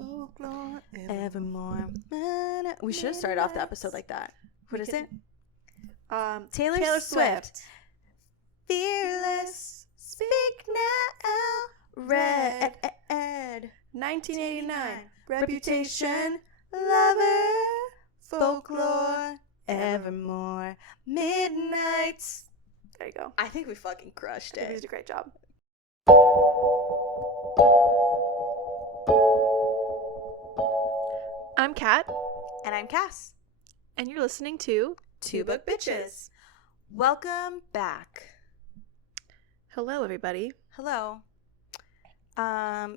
Folklore evermore. We should have started off the episode like that. What is it? Taylor Swift. Fearless. Speak now. Red. 1989. Reputation. Lover. Folklore evermore. Midnights. There you go. I think we fucking crushed I think we it. did a great job. I'm Kat, And I'm Cass. and you're listening to Two Book Bitches. Welcome back. Hello, everybody. Hello.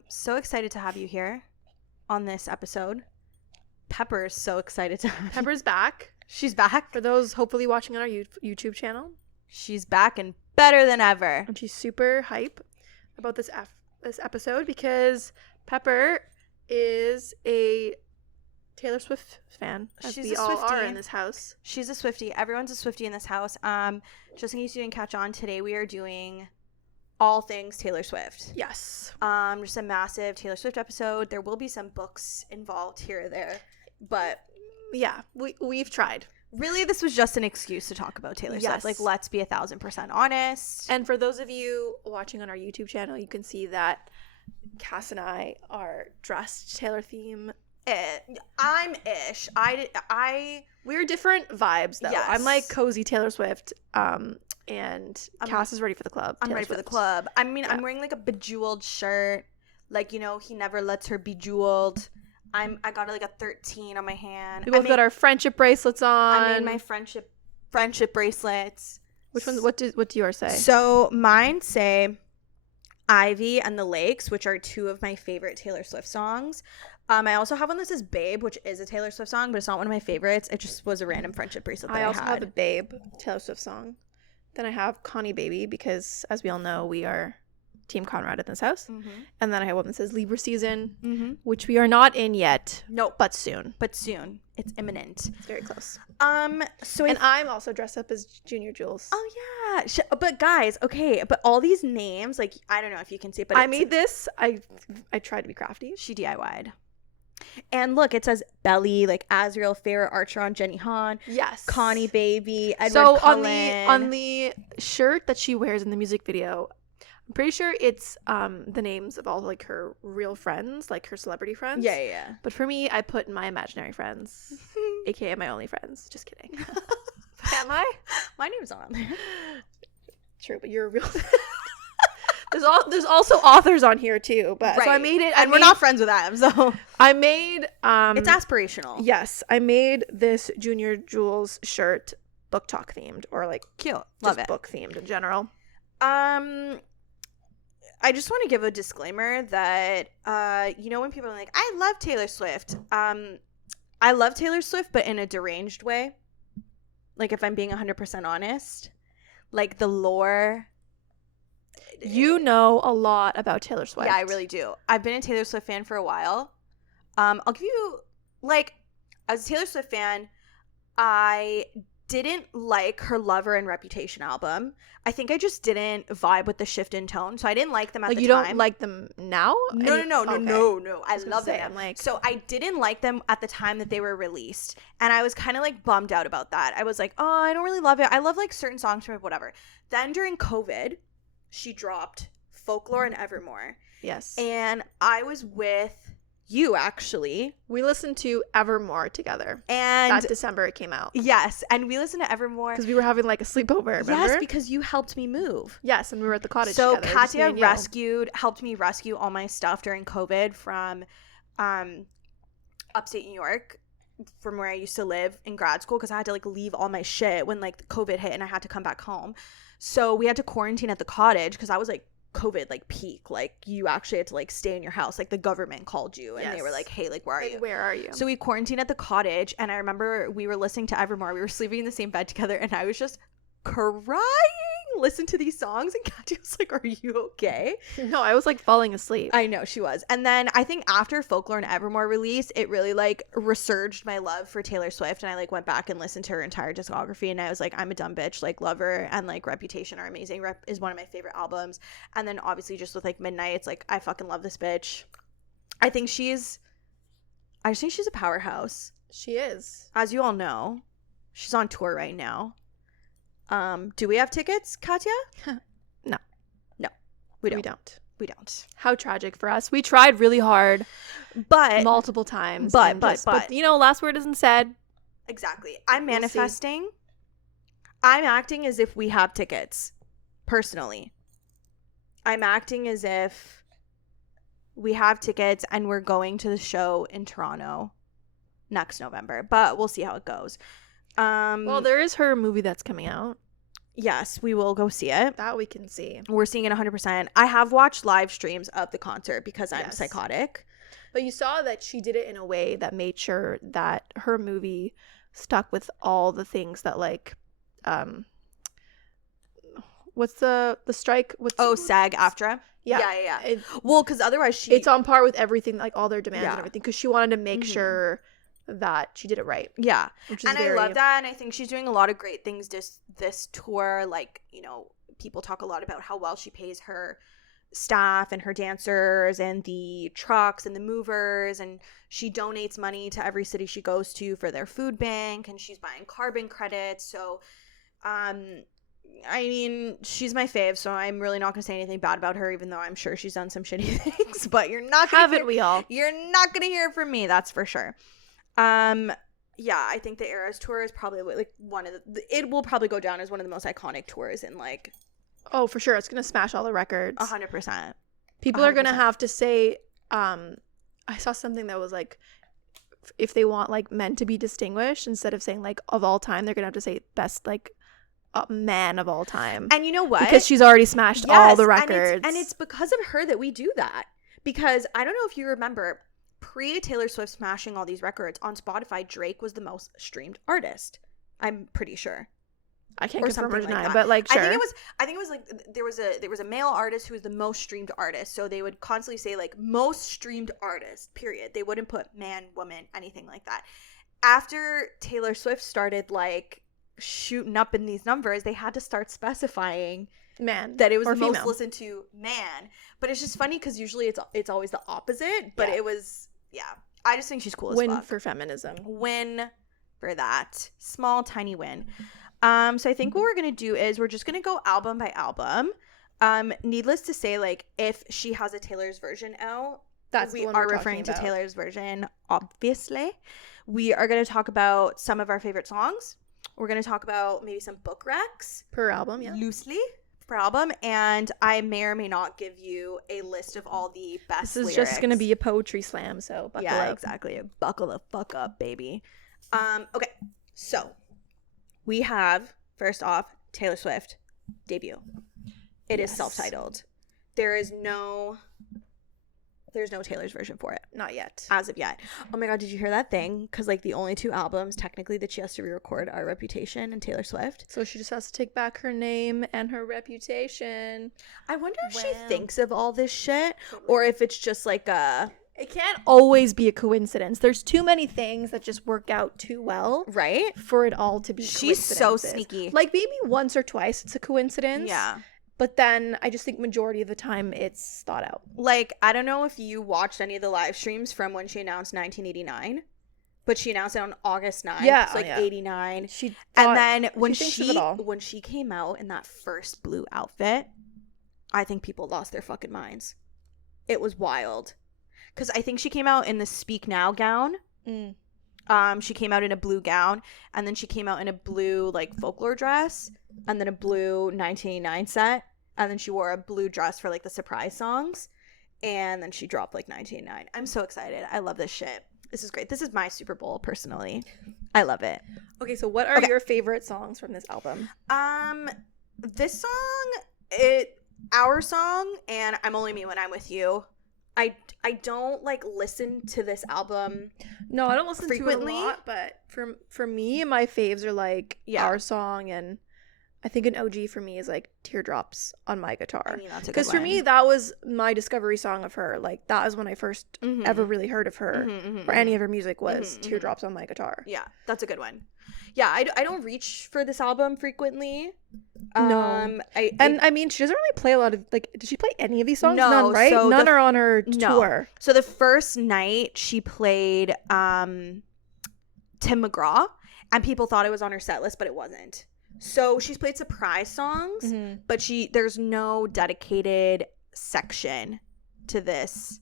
So excited to have you here on this episode. Pepper's so excited to have you. Pepper's back. She's back. For those hopefully watching on our YouTube channel, She's back and better than ever. and she's super hype about this episode because Pepper is a Taylor Swift fan, as She's we a all are Swiftie. in this house. She's a Swiftie. Everyone's a Swiftie in this house. Just in case you didn't catch on, today we are doing all things Taylor Swift. Yes. Just a massive Taylor Swift episode. There will be some books involved here or there, but Yeah, we've tried. really this was just an excuse to talk about Taylor Swift. Yes. Like, let's be 1,000% honest. And for those of you watching on our YouTube channel, you can see that Cass and I are dressed Taylor theme. I'm ish. We're different vibes, though. Yes. I'm like cozy Taylor Swift, and Cass is ready for the club. I'm Taylor ready for the Swift. club. I mean, Yeah. I'm wearing like a bejeweled shirt. Like, you know, he never lets her bejeweled. I got like a 13 on my hand. We both got our friendship bracelets on. I made my friendship bracelets. Which ones? What do yours say? So mine say Ivy and the Lakes, which are two of my favorite Taylor Swift songs. I also have one that says Babe, which is a Taylor Swift song, but it's not one of my favorites. It just was a random friendship bracelet that I also had. have a Babe Taylor Swift song. Then I have Connie Baby because, as we all know, we are Team Conrad in this house. Mm-hmm. And then I have one that says Libra Season, Mm-hmm. which we are not in yet. Nope. But soon. But soon. It's imminent. It's very close. So And I'm also dressed up as Junior Jules. oh yeah, but guys, okay, but all these names, like, I don't know if you can see it, but I made this. I tried to be crafty. she DIY'd. And look, it says Belly, like Azriel, Farrah, Archeron, Jenny Han, Yes. Connie Baby, Edward So Cullen. on the shirt that she wears in the music video, I'm pretty sure it's the names of all like her real friends, like her celebrity friends. yeah. But for me, I put my imaginary friends, aka my only friends. Just kidding. Am I? My name's not on there. True, but you're a real. There's also authors on here too, but so I Right. made it, and we're not friends with them, so I made it's aspirational. Yes, I made this Junior Jules shirt book talk themed, or like Cute, just love it. book themed in general. I just want to give a disclaimer that you know, when people are like, I love Taylor Swift. I love Taylor Swift, but in a deranged way. Like, if I'm being 100% honest, like the lore. You know a lot about Taylor Swift. Yeah, I really do. I've been a Taylor Swift fan for a while. I'll give you, like, as a Taylor Swift fan, I didn't like her Lover and Reputation album. I think I just didn't vibe with the shift in tone, so I didn't like them at Like, the you time. don't like them now? No. Okay. I was gonna love say, them. I'm like- So I didn't like them at the time that they were released, and I was kind of like bummed out about that. I was like, oh, I don't really love it. I love like certain songs from it, whatever. Then during COVID, she dropped Folklore and Evermore, Yes. and I was with you actually, We listened to Evermore together. and That December it came out. yes, and we listened to Evermore. Because we were having like a sleepover, remember? Yes, because you helped me move. Yes, and we were at the cottage So together. just me Katya and you. helped me rescue all my stuff during COVID from upstate New York, from where I used to live in grad school, because I had to like leave all my shit when like COVID hit and I had to come back home. So we had to quarantine at the cottage because I was like COVID like peak, like you actually had to like stay in your house, like the government called you and they were Yes. like, hey, like where are Like, you? where are you? So we quarantined at the cottage, and I remember we were listening to Evermore. We were sleeping in the same bed together, and I was just crying, listen to these songs, and Katya was like, are you okay? No, I was like falling asleep. I know, she was. And then I think after Folklore and Evermore released, it really like resurged my love for Taylor Swift, and I like went back and listened to her entire discography, and I was like, I'm a dumb bitch. Like, Lover and like Reputation are amazing. Rep is one of my favorite albums. And then obviously just with like Midnight, it's like, I fucking love this bitch. I think she's I just think she's a powerhouse. She is. As you all know, she's on tour right now. Do we have tickets, Katya? No. No, we don't. We don't. We don't. How tragic for us. We tried really hard, But multiple times. but you know, last word isn't said. exactly. I'm We'll see. manifesting. I'm acting as if we have tickets. Personally, I'm acting as if we have tickets and we're going to the show in Toronto next November. But we'll see how it goes. Well, there is her movie that's coming out. Yes, we will go see it. That we can see. We're seeing it 100%. I have watched live streams of the concert because I'm Yes. psychotic. But you saw that she did it in a way that made sure that her movie stuck with all the things that, like, what's the strike? SAG-AFTRA. Yeah. Well, because otherwise It's on par with everything, like all their demands Yeah. and everything, because she wanted to make Mhm. sure that she did it right. Yeah. Which is And I love that. And I think she's doing a lot of great things this tour. Like, you know, people talk a lot about how well she pays her staff and her dancers and the trucks and the movers. And she donates money to every city she goes to for their food bank. And she's buying carbon credits. So, I mean, she's my fave. So I'm really not going to say anything bad about her, even though I'm sure she's done some shitty things. But you're not going to Haven't we all? You're not going to hear it from me. That's for sure. Yeah, I think the Eras tour is probably like one of it will probably go down as one of the most iconic tours in like Oh, for sure. It's going to smash all the records. 100%. People are going to 100%. have to say, I saw something that was like, if they want like men to be distinguished, instead of saying like of all time, they're going to have to say best like man of all time. And you know what? Because she's already smashed all the Yes, records. and it's because of her that we do that. Because I don't know if you remember, pre-Taylor Swift smashing all these records on Spotify, Drake was the most streamed artist. I'm pretty sure. I can't or confirm or something like deny, that. but like sure. I think it was like there was a male artist who was the most streamed artist. So they would constantly say like most streamed artist, period. They wouldn't put man, woman, anything like that. After Taylor Swift started like shooting up in these numbers, they had to start specifying man that it was or the female. most listened to man. But it's just funny because usually it's always the opposite. But Yeah. it was I just think she's cool as Win fuck. for feminism. Win for that. Small, tiny win. So I think what we're going to do is we're just going to go album by album. Needless to say, like, if she has a Taylor's version out, That's we the one are we're referring talking to about. Taylor's version, obviously. We are going to talk about some of our favorite songs. We're going to talk about maybe some book recs. Per album, yeah. Loosely per album. And I may or may not give you a list of all the best This is lyrics. just going to be a poetry slam, so buckle up. Exactly. Buckle the fuck up, baby. Okay, so we have, first off, Taylor Swift debut. It is Yes. self-titled. There's no Taylor's version for it Not yet. as of yet. Oh my god, did you hear that thing? Because like the only two albums technically that she has to re-record are Reputation and Taylor Swift. So she just has to take back her name and her reputation. I wonder if she Wow. thinks of all this shit or if it's just like a It can't always be a coincidence. There's too many things that just work out too well right. for it all to be She's so coincidences. sneaky. Like maybe once or twice it's a coincidence. Yeah. But then I just think majority of the time it's thought out. Like, I don't know if you watched any of the live streams from when she announced 1989, but she announced it on August 9th. Yeah, It's like yeah. 89. She And then when thinks of she it all. when she came out in that first blue outfit, I think people lost their fucking minds. It was wild. Cuz I think she came out in the Speak Now gown. She came out in a blue gown, and then she came out in a blue like folklore dress, and then a blue 1989 set, and then she wore a blue dress for like the surprise songs, and then she dropped like 1989. I'm so excited. I love this shit. This is great. This is my Super Bowl personally. I love it. Okay, so what are Okay. your favorite songs from this album? This song, our song, and I'm Only Me When I'm With You. I don't like listen to this album. No, I don't listen frequently. to it a lot, but for me, my faves are like Yeah. Our Song and I think an OG for me is like Teardrops on My Guitar. I mean, that's a good Because for me, one. that was my discovery song of her. Like, that was when I first ever really heard of her, or any of her music, was Teardrops on My Guitar. Yeah, that's a good one. Yeah, I don't reach for this album frequently. No. I mean, she doesn't really play a lot of, like, did she play any of these songs? No, None, right? so None are on her tour. So the first night she played Tim McGraw, and people thought it was on her set list, but it wasn't. So she's played surprise songs, but there's no dedicated section to this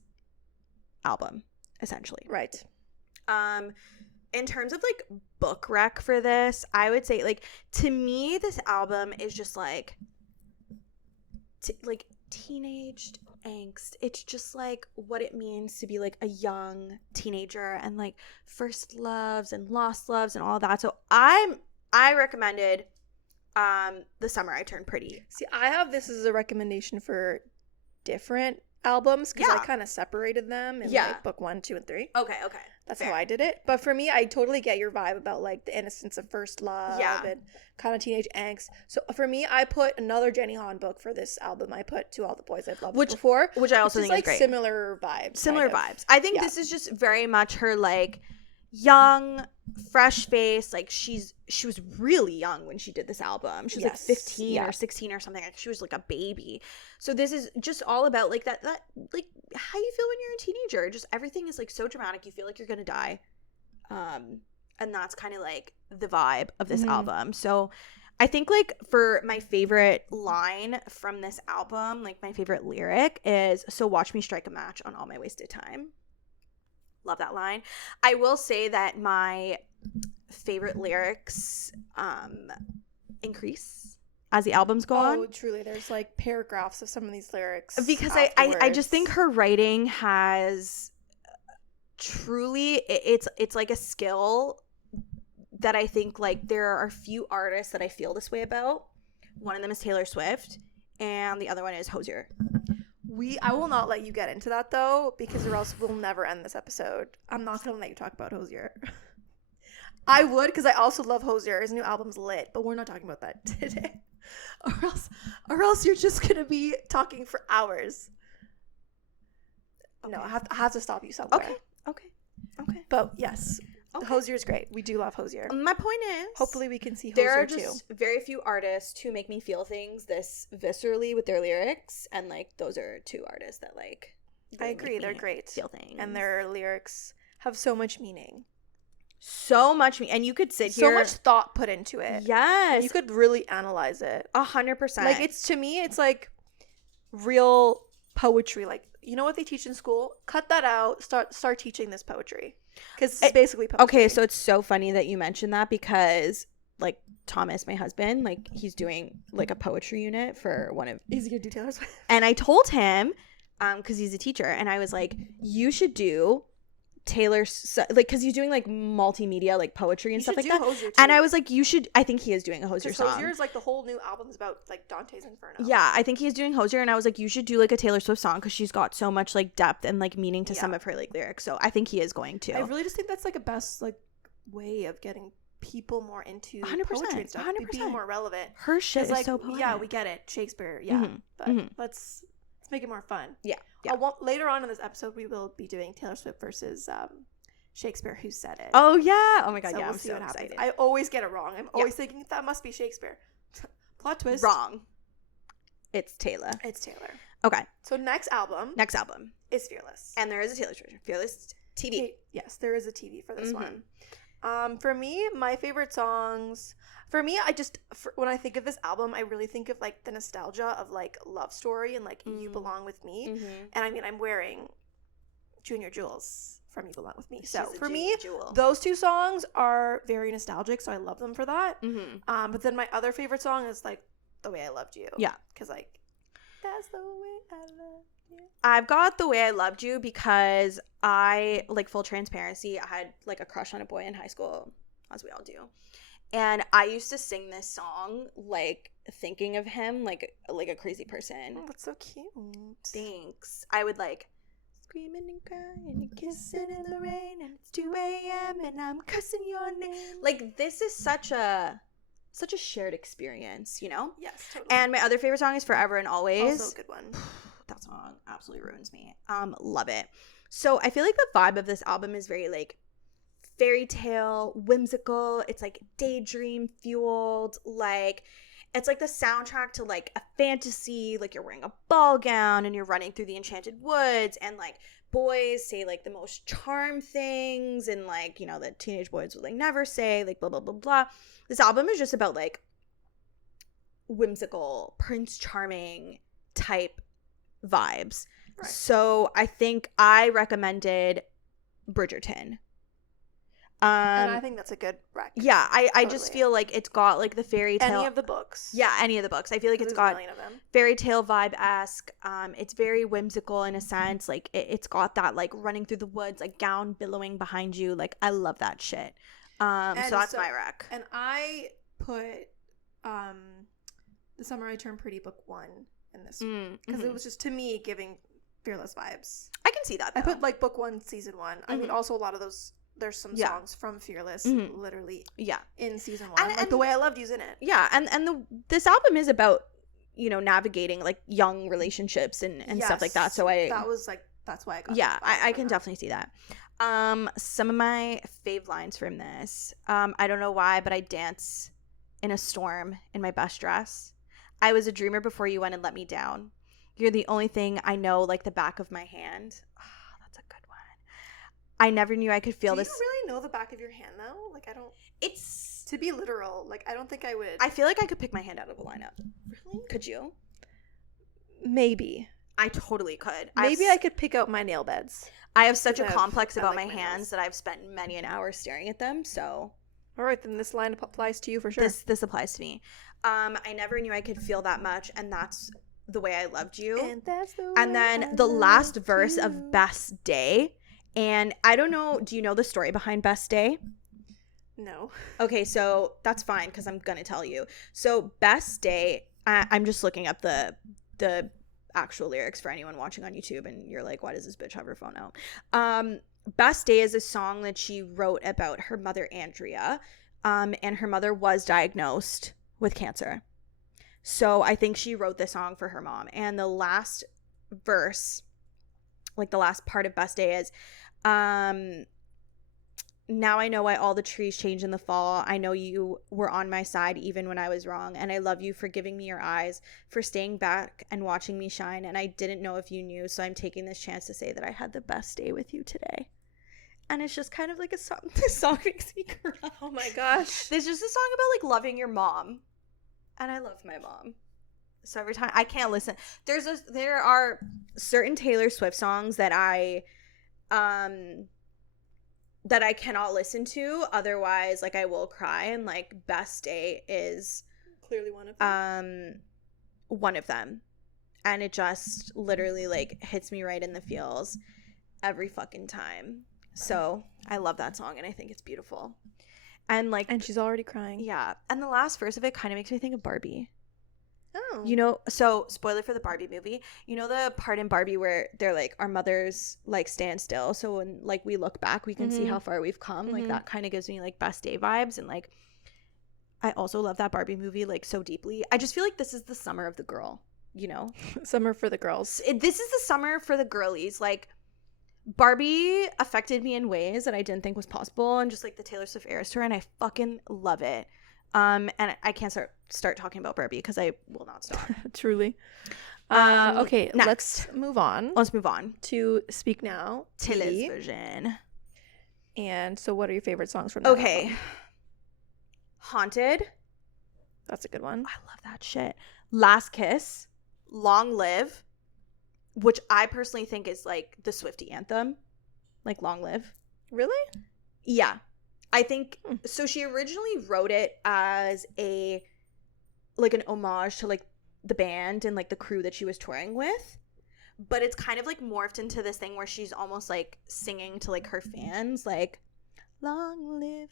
album, essentially. Right. In terms of like book rec for this, I would say, like, to me this album is just like like teenaged angst. It's just like what it means to be like a young teenager, and like first loves and lost loves and all that. So I recommended The Summer I Turned Pretty. See, I have this as a recommendation for different albums, because I kind of separated them in like book 1, 2, and 3. Okay. That's fair. How I did it. But for me, I totally get your vibe about like the innocence of first love and kind of teenage angst. So for me, I put another Jenny Han book for this album. I put To All the Boys I've Loved Before, which I also think is like great. Similar vibes. Similar vibes. I think this is just very much her like young, fresh face. Like she was really young when she did this album. She was like 15 or 16 or something. Like she was like a baby. So this is just all about like that like how you feel when you're a teenager. Just everything is like so dramatic. You feel like you're gonna die. And that's kind of like the vibe of this album. So I think like for my favorite line from this album, like my favorite lyric is, "So watch me strike a match on all my wasted time." Love that line. I will say that my favorite lyrics increase as the albums go on. Oh, truly. There's like paragraphs of some of these lyrics. Because I just think her writing has truly, it's like a skill that I think like there are a few artists that I feel this way about. One of them is Taylor Swift, and the other one is Hozier. I will not let you get into that though, because or else we'll never end this episode. I'm not gonna let you talk about Hozier. I would, because I also love Hozier. His new album's lit, but we're not talking about that today. Or else you're just gonna be talking for hours. Okay. No, I have to stop you somewhere. Okay. But yes, Hozier's great. We do love Hozier. My point is, hopefully we can see Hozier there are too. just very few artists who make me feel things this viscerally with their lyrics, and like those are two artists that like I agree, they're great. Feel things, and their lyrics have so much meaning. So much, and you could sit here. So much thought put into it. Yes, you could really analyze it. 100%. Like to me, it's like real poetry. Like, you know what they teach in school? Cut that out. Start teaching this poetry, because it's basically poetry. Okay, so it's so funny that you mentioned that, because like Thomas, my husband, like he's doing like a poetry unit for one of. Is he gonna do Taylor Swift? And I told him, because he's a teacher, and I was like, you should do Taylor's, like, because he's doing like multimedia, like poetry and stuff like that. And I was like, you should. I think he is doing a Hozier song. Hozier is like the whole new album's about like Dante's Inferno. Yeah, I think he's doing Hozier, and I was like, you should do like a Taylor Swift song, because she's got so much like depth and like meaning to some of her like lyrics. So I think he is going to. I really just think that's like a best like way of getting people more into 100%, poetry and stuff, 100%. being more relevant. Her shit is like, so poetic. Yeah, we get it, Shakespeare. Yeah, but let's make it more fun. Yeah. Later on in this episode, we will be doing Taylor Swift versus Shakespeare, Who Said It. Oh yeah. Oh my god, so yeah, we'll I'm see so what excited. Happens. I always get it wrong. I'm always thinking that must be Shakespeare. Plot twist. Wrong. It's Taylor. Okay. So next album is Fearless. And there is a Taylor Swift. Fearless TV. Yes, there is a TV for this one. For me, my favorite songs. For me, when I think of this album, I really think of like the nostalgia of like Love Story and like You Belong With Me. And I mean, I'm wearing Junior Jewels from You Belong With Me. So for me, those two songs are very nostalgic, so I love them for that. But then my other favorite song is like The Way I Loved You. Yeah. Because like, that's the way I love you. I've got The Way I Loved You because I, like, full transparency, I had like a crush on a boy in high school, as we all do. And I used to sing this song, like, thinking of him like a crazy person. Oh, that's so cute. Thanks. I would, like, screaming and crying and kissing in the rain, and it's 2 a.m. and I'm cussing your name. Like, this is such a such a shared experience, you know? Yes, totally. And my other favorite song is Forever and Always. Also a good one. That song absolutely ruins me. Love it. So I feel like the vibe of this album is very like fairy tale, whimsical. It's like daydream fueled. Like it's like the soundtrack to like a fantasy. Like you're wearing a ball gown and you're running through the enchanted woods, and like boys say like the most charm things, and like, you know, the teenage boys would like never say, like blah blah blah blah. This album is just about like whimsical, Prince Charming type vibes. Right. So I think I recommended Bridgerton. And I think that's a good rec. Yeah, I just feel like it's got like the fairy tale. Any of the books. Yeah, any of the books. I feel like it's got fairy tale vibe-esque. It's very whimsical in a sense. Like it's got that like running through the woods, like gown billowing behind you. Like I love that shit. So that's my rec. And I put The Summer I Turned Pretty book 1 in this because it was just, to me, giving Fearless vibes. I can see that though. I put like book 1 season 1. I mean, also a lot of those, there's some songs from Fearless literally in season 1, and like The Way I Loved You's in it. Yeah, and this album is about, you know, navigating like young relationships and stuff like that. So that's why I got I can definitely see that. Some of my fave lines from this, I don't know why, but I dance in a storm in my best dress. I was a dreamer before you went and let me down. You're the only thing I know like the back of my hand. Oh, that's a good one. I never knew I could feel this. Do you really know the back of your hand though? Like I don't. It's to be literal. Like I don't think I would. I feel like I could pick my hand out of a lineup. Really? Could you? Maybe. I totally could. Maybe I could pick out my nail beds. I have such a complex about my hands that I've spent many an hour staring at them. So. All right, then this line applies to you for sure. This applies to me. I never knew I could feel that much, and that's the way I loved you. And that's the way And then the last verse of Best Day. And I don't know, do you know the story behind Best Day? No. Okay, so that's fine because I'm going to tell you. So Best Day, I'm just looking up the actual lyrics for anyone watching on YouTube, and you're like, why does this bitch have her phone out? Best Day is a song that she wrote about her mother, Andrea, and her mother was diagnosed with cancer. So I think she wrote this song for her mom. And the last verse, like the last part of Best Day is, now I know why all the trees change in the fall. I know you were on my side even when I was wrong. And I love you for giving me your eyes, for staying back and watching me shine. And I didn't know if you knew, so I'm taking this chance to say that I had the best day with you today. And it's just kind of like a song. This song makes me cry. Oh my gosh. There's just a song about like loving your mom. And I love my mom. So every time I can't listen. There are certain Taylor Swift songs that I cannot listen to, otherwise like I will cry, and like Best Day is clearly one of them. One of them. And it just literally like hits me right in the feels every fucking time. So I love that song and I think it's beautiful. And she's already crying. Yeah. And the last verse of it kind of makes me think of Barbie. Oh. You know, so spoiler for the Barbie movie. You know the part in Barbie where they're like, our mothers like stand still, so when like we look back we can see how far we've come. Like that kind of gives me like Best Day vibes. And like I also love that Barbie movie like so deeply. I just feel like this is the summer of the girl, you know? Summer for the girls. This is the summer for the girlies. Like Barbie affected me in ways that I didn't think was possible, and just like the Taylor Swift Eras tour, and I fucking love it. And I can't start talking about Barbie because I will not stop. Truly. Okay, next. Let's move on to Speak Now, Taylor's version. And so what are your favorite songs from that album? Haunted. That's a good one. I love that shit. Last Kiss. Long Live, which I personally think is like the Swiftie anthem. Like Long Live. Really? Yeah. I think so. She originally wrote it as an homage to like the band and like the crew that she was touring with, but it's kind of like morphed into this thing where she's almost like singing to like her fans, like long live,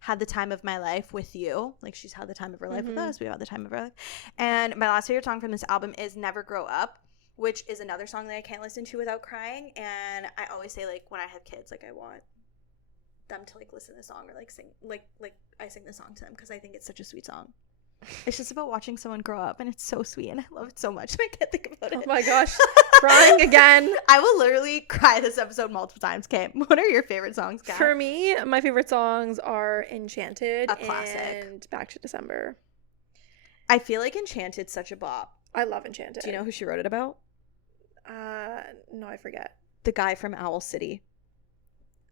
had the time of my life with you. Like she's had the time of her life with us. We've had the time of our life. And my last favorite song from this album is Never Grow Up, which is another song that I can't listen to without crying. And I always say like when I have kids, like I want them to like listen to the song or like sing like I sing the song to them because I think it's such a sweet song. It's just about watching someone grow up, and it's so sweet, and I love it so much, and I can't think about it. Oh my gosh, crying again. I will literally cry this episode multiple times. Okay, what are your favorite songs, Kat? For me, my favorite songs are Enchanted A classic. and Back to December. I feel like Enchanted's such a bop. I love Enchanted. Do you know who she wrote it about? No, I forget. The guy from Owl City.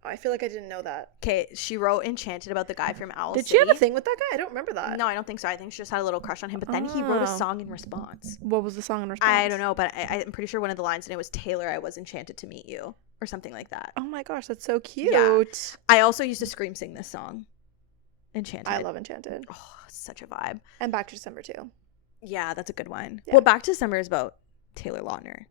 Oh, I feel like I didn't know that. Okay, she wrote Enchanted about the guy from Owl City. Did she have a thing with that guy? I don't remember that. No, I don't think so. I think she just had a little crush on him, but then he wrote a song in response. What was the song in response? I don't know, but I'm pretty sure one of the lines in it was, Taylor, I was enchanted to meet you, or something like that. Oh my gosh, that's so cute. Yeah. I also used to scream sing this song. Enchanted. I love Enchanted. Oh, such a vibe. And Back to December too. Yeah, that's a good one. Yeah. Well, Back to December is about Taylor Lautner.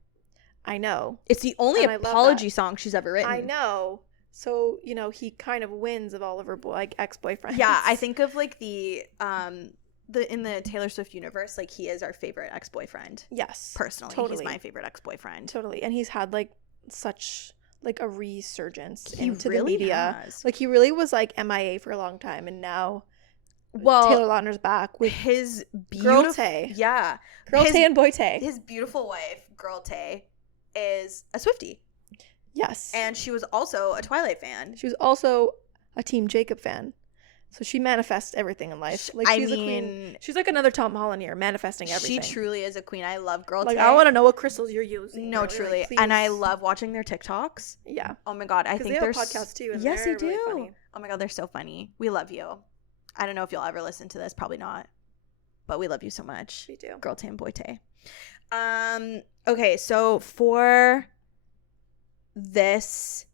I know. It's the only And I love apology that. song she's ever written. I know. So, you know, he kind of wins of all of her ex-boyfriends. Yeah, I think of like the in the Taylor Swift universe, like he is our favorite ex-boyfriend. Yes. Personally, Totally. he's my favorite ex-boyfriend. Totally. And he's had like such like a resurgence He into really the media. has. Like he really was like MIA for a long time, and now Well, Taylor Lautner's back with his Girl beautiful Tay. Yeah. Girl his- Tay and Boy Tay. His beautiful wife, Girl Tay, is a Swiftie. Yes. And she was also a Twilight fan. She was also a Team Jacob fan. So she manifests everything in life. Like I she's a mean, queen. She's like another Tom Holland here, manifesting everything. She truly is a queen. I love Girl like Tay. I want to know what crystals you're using. No, girl. truly. Like, and I please. love watching their TikToks. Yeah. Oh my god, I think they they're have podcasts too. And yes, they're they do. Really funny. Oh my god, they're so funny. We love you. I don't know if you'll ever listen to this. Probably not. But we love you so much. We do. Girl Tay and Boy Tay. Okay, so for this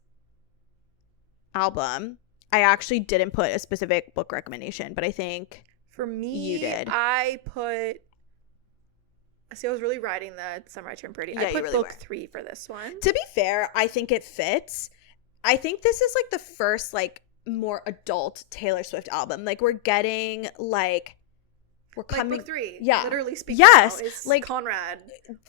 album, I actually didn't put a specific book recommendation, but I think For me, you did. I put. See, I was really riding the Summer I Turned Pretty. Yeah, I you put really book were. 3 for this one. to be fair, I think it fits. I think this is like the first like more adult Taylor Swift album. Like we're getting like we're coming Like book 3. Yeah. Literally speaking. Yes, Now, is like, Conrad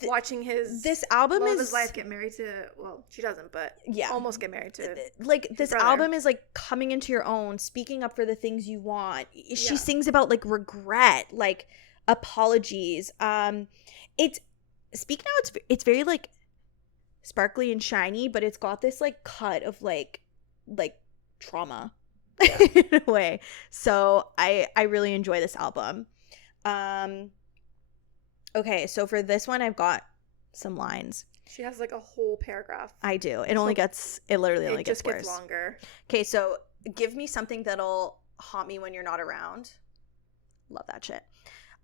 watching his this album love is of his life get married to. Well, she doesn't, but yeah. almost get married to. Like this brother. album is like coming into your own, speaking up for the things you want. She Yeah. sings about like regret, like apologies. It's speak now. It's very like sparkly and shiny, but it's got this like cut of like trauma in a way. So I really enjoy this album. Okay, so for this one, I've got some lines. She has like a whole paragraph. I do. It So literally only It gets just worse. gets longer. Okay, so give me something that'll haunt me when you're not around. Love that shit.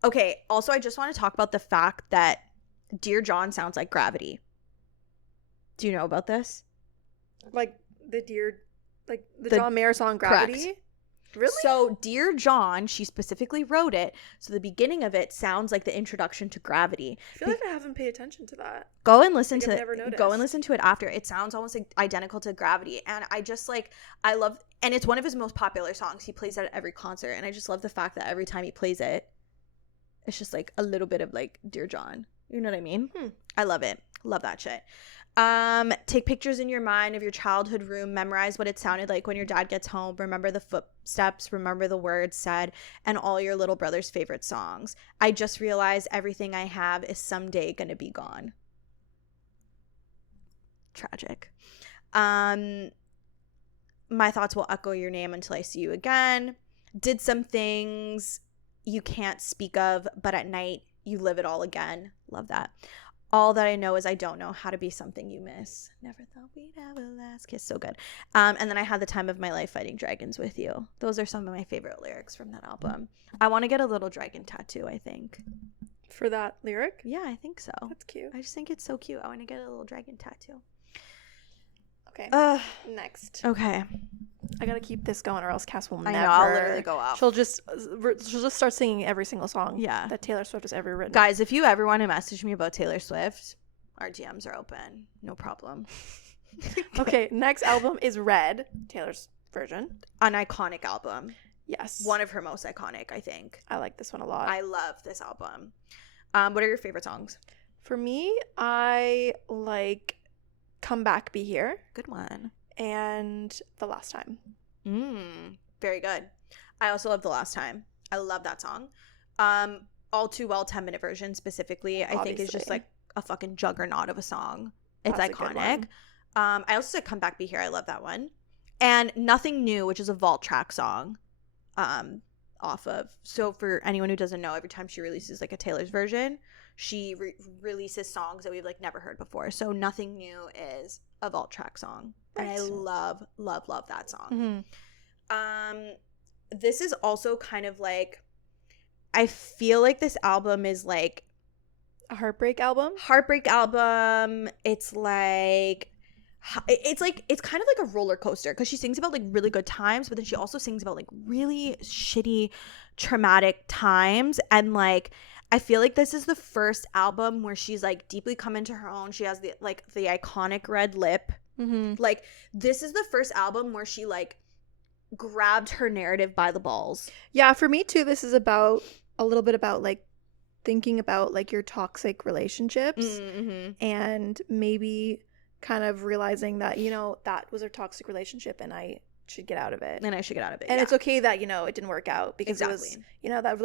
Okay, also I just want to talk about the fact that Dear John sounds like Gravity. Do you know about this? Like the The- John Mayer song correct. Gravity. Really? So Dear John, she specifically wrote it, so the beginning of it sounds like the introduction to Gravity. I feel like I haven't paid attention to that. Go and listen Like, to I've never go and noticed. listen to it after. It sounds almost like identical to Gravity, and I just like I love, and it's one of his most popular songs. He plays it at every concert, and I just love the fact that every time he plays it, it's just like a little bit of like Dear John. You know what I mean? I love it. Love that shit. Take pictures in your mind of your childhood room. Memorize what it sounded like when your dad gets home. Remember the footsteps. Remember the words said, and all your little brother's favorite songs. I just realized everything I have is someday gonna be gone. Tragic. My thoughts will echo your name until I see you again. Did some things you can't speak of, but at night you live it all again. Love that. All that I know is I don't know how to be something you miss. Never thought we'd have a last kiss. So good. And then I had the time of my life fighting dragons with you. Those are some of my favorite lyrics from that album. I want to get a little dragon tattoo, I think. For that lyric? Yeah, I think so. That's cute. I just think it's so cute. I want to get a little dragon tattoo. Okay. Next. Okay. I gotta keep this going, or else Cass will I never. know, I'll literally go off. She'll just start singing every single song. Yeah. That Taylor Swift has ever written. Guys, if you ever want to message me about Taylor Swift, our DMs are open. No problem. Okay. Next album is Red, Taylor's version. An iconic album. Yes. One of her most iconic, I think. I like this one a lot. I love this album. What are your favorite songs? For me, I like Come Back, Be Here, Good one. and The Last Time. Very good. I also love The Last Time. I love that song. All Too Well 10-minute version specifically, I think is just like a fucking juggernaut of a song. It's That's iconic. I also said Come Back Be Here. I love that one. And Nothing New, which is a vault track song. Off of, so for anyone who doesn't know, every time she releases like a Taylor's version, she releases songs that we've like never heard before. So Nothing New is a vault track song, and I love that song. This is also kind of like, I feel like this album is like a heartbreak album. It's like it's kind of like a roller coaster, because she sings about like really good times, but then she also sings about like really shitty traumatic times. And like, I feel like this is the first album where she's like deeply come into her own. She has the iconic red lip. Like, this is the first album where she like grabbed her narrative by the balls. Yeah, for me too, this is about a little bit about like thinking about like your toxic relationships, and maybe kind of realizing that, you know, that was a toxic relationship and I should get out of it. And it's okay that, you know, it didn't work out, because it was, you know, that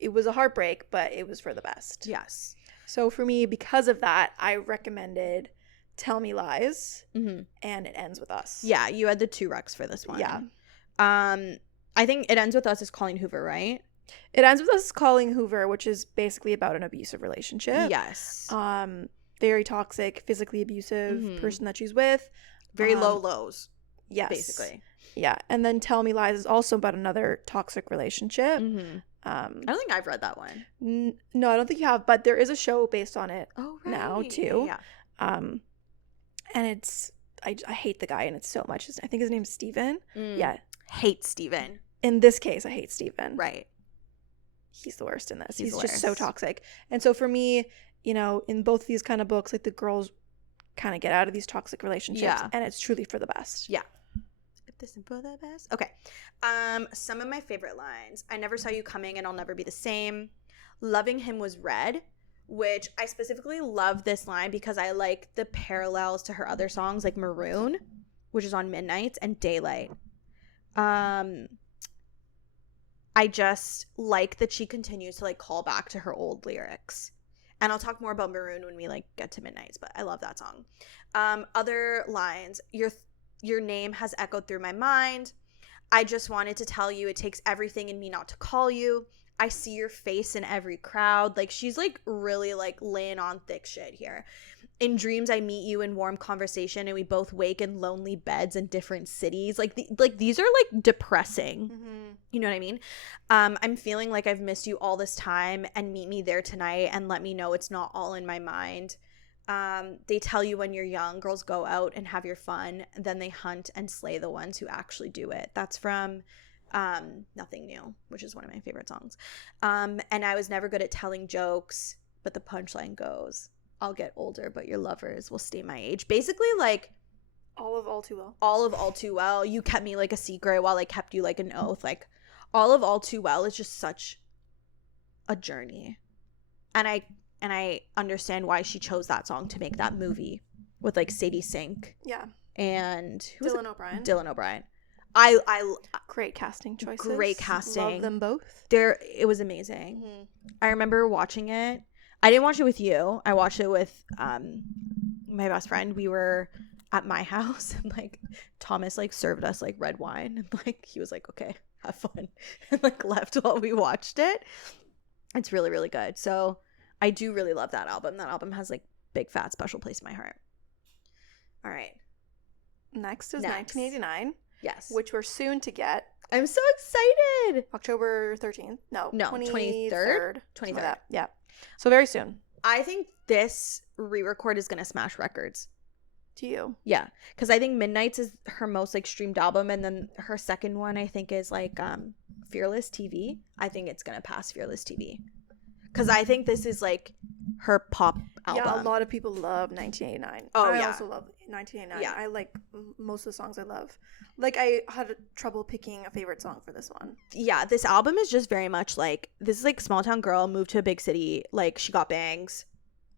it was a heartbreak, but it was for the best. Yes. So for me, because of that, I recommended Tell Me Lies, and It Ends With Us. Yeah, you had the 2 recs for this one. Yeah. I think It Ends With Us is Colleen Hoover, right? It Ends With Us is Colleen Hoover, which is basically about an abusive relationship. Yes. Very toxic, physically abusive person that she's with. Very low lows. Yes. Basically. Yeah. And then Tell Me Lies is also about another toxic relationship. I don't think I've read that one. No, I don't think you have, but there is a show based on it now too. Yeah. And it's, I hate the guy in it so much. I think his name's Steven. Yeah. Hate Steven. In this case, I hate Steven. Right. He's the worst in this. He's just so toxic. And so for me, you know, in both these kind of books, like the girls kind of get out of these toxic relationships, and it's truly for the best. Yeah. If this is for the best. Okay. Some of my favorite lines. I never saw you coming and I'll never be the same. Loving him was red, which I specifically love this line because I like the parallels to her other songs, like Maroon, which is on Midnights, and Daylight. I just like that she continues to like call back to her old lyrics. And I'll talk more about Maroon when we like get to Midnights, but I love that song. Other lines. Your name has echoed through my mind. I just wanted to tell you it takes everything in me not to call you. I see your face in every crowd. Like, she's like really like laying on thick shit here. In dreams I meet you in warm conversation and we both wake in lonely beds in different cities. Like these are like depressing. You know what I mean? I'm feeling like I've missed you all this time, and meet me there tonight and let me know it's not all in my mind. They tell you when you're young, girls go out and have your fun, then they hunt and slay the ones who actually do it. That's from Nothing New, which is one of my favorite songs. And I was never good at telling jokes, but the punchline goes, I'll get older, but your lovers will stay my age. Basically, like, all of All Too Well. All of All Too Well. You kept me like a secret while I kept you like an oath. Like, all of All Too Well is just such a journey. And I understand why she chose that song to make that movie with like Sadie Sink. Yeah. And Dylan O'Brien. Dylan O'Brien. I great casting choices. Great casting. Love them both. It was amazing. I remember watching it. I didn't watch it with you. I watched it with my best friend. We were at my house, and like Thomas like served us like red wine, and like he was like, okay, have fun, and like left while we watched it. It's really, really good. So I do really love that album. That album has like big fat special place in my heart. All right. Next is 1989. Yes. Which we're soon to get. I'm so excited. October 13th. No, 23rd. 23rd. Yeah. So very soon. I think this re-record is going to smash records. Do you? Yeah. Because I think Midnights is her most like streamed album, and then her second one I think is like Fearless TV. I think it's going to pass Fearless TV. Because I think this is like her pop album. Yeah, a lot of people love 1989. I also love 1989. Yeah. I like most of the songs I love. Like, I had trouble picking a favorite song for this one. Yeah, this album is just very much like, this is like small town girl, moved to a big city, like she got bangs,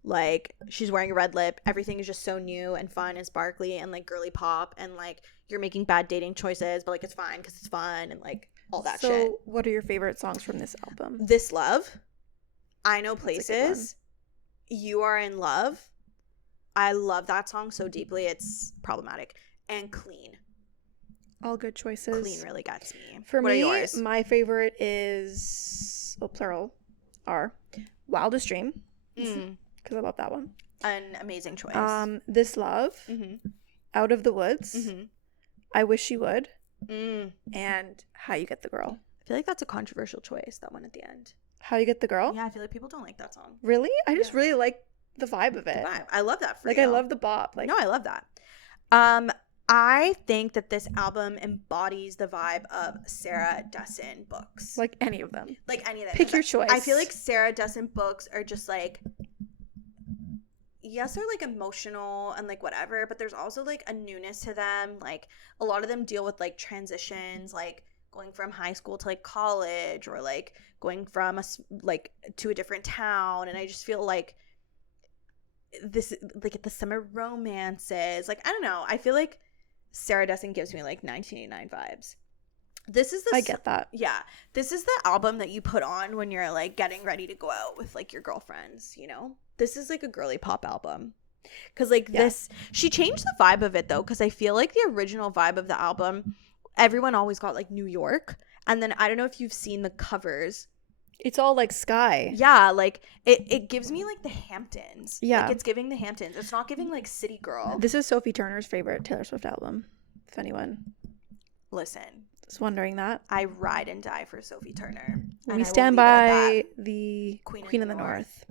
Like, she's wearing a red lip. Everything is just so new and fun and sparkly and, like, girly pop. And, like, you're making bad dating choices, but, like, it's fine because it's fun and, like, all that shit. So, what are your favorite songs from this album? This Love. I Know That's a good Places. You Are in Love. I love that song so deeply. It's problematic. And Clean. All good choices. Clean really gets me. For What are me, yours? my favorite is, well, plural, are Wildest Dream. Because I love that one. An amazing choice. This Love, Out of the Woods, I Wish You Would, and How You Get the Girl. I feel like that's a controversial choice, that one at the end. How You Get the Girl? Yeah, I feel like people don't like that song. Really? I just really like the vibe of it. The vibe. I love that for like, you. I love the bop. Like, no, I love that. I think that this album embodies the vibe of Sarah Dessen books. Like any of them. Like any of them. Pick your choice. I feel like Sarah Dessen books are just like, yes, they're like emotional and like whatever, but there's also like a newness to them. Like a lot of them deal with like transitions, like going from high school to like college, or like going from like to a different town. And I just feel like this, like the summer romances, like I don't know, I feel like Sarah Dessen gives me like 1989 vibes. This is I get that. Yeah, this is the album that you put on when you're like getting ready to go out with like your girlfriends, you know? This is like a girly pop album. Because like this, she changed the vibe of it though, because I feel like the original vibe of the album, everyone always got like New York. And then I don't know if you've seen the covers. It's all like sky. Yeah, like it gives me like the Hamptons. Yeah. Like it's giving the Hamptons. It's not giving like City Girl. This is Sophie Turner's favorite Taylor Swift album, if anyone Listen, is wondering that. I ride and die for Sophie Turner. We stand by the Queen of the North.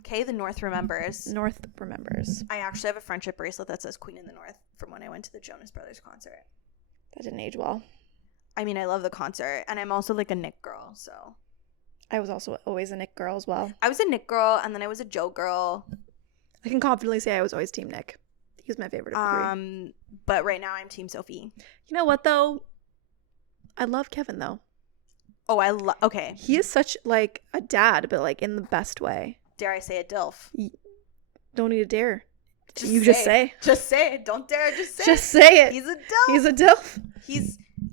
Okay, the North remembers. North remembers. I actually have a friendship bracelet that says Queen in the North from when I went to the Jonas Brothers concert. That didn't age well. I mean, I love the concert, and I'm also like a Nick girl, so. I was also always a Nick girl as well. I was a Nick girl, and then I was a Joe girl. I can confidently say I was always Team Nick. He was my favorite of the three. But right now I'm Team Sophie. You know what, though? I love Kevin, though. Oh, okay. He is such, like, a dad, but, like, in the best way. Dare I say a DILF? Don't need a dare. Just just say. Just say it. Don't dare. Just say Just say it. He's a DILF. He's a DILF.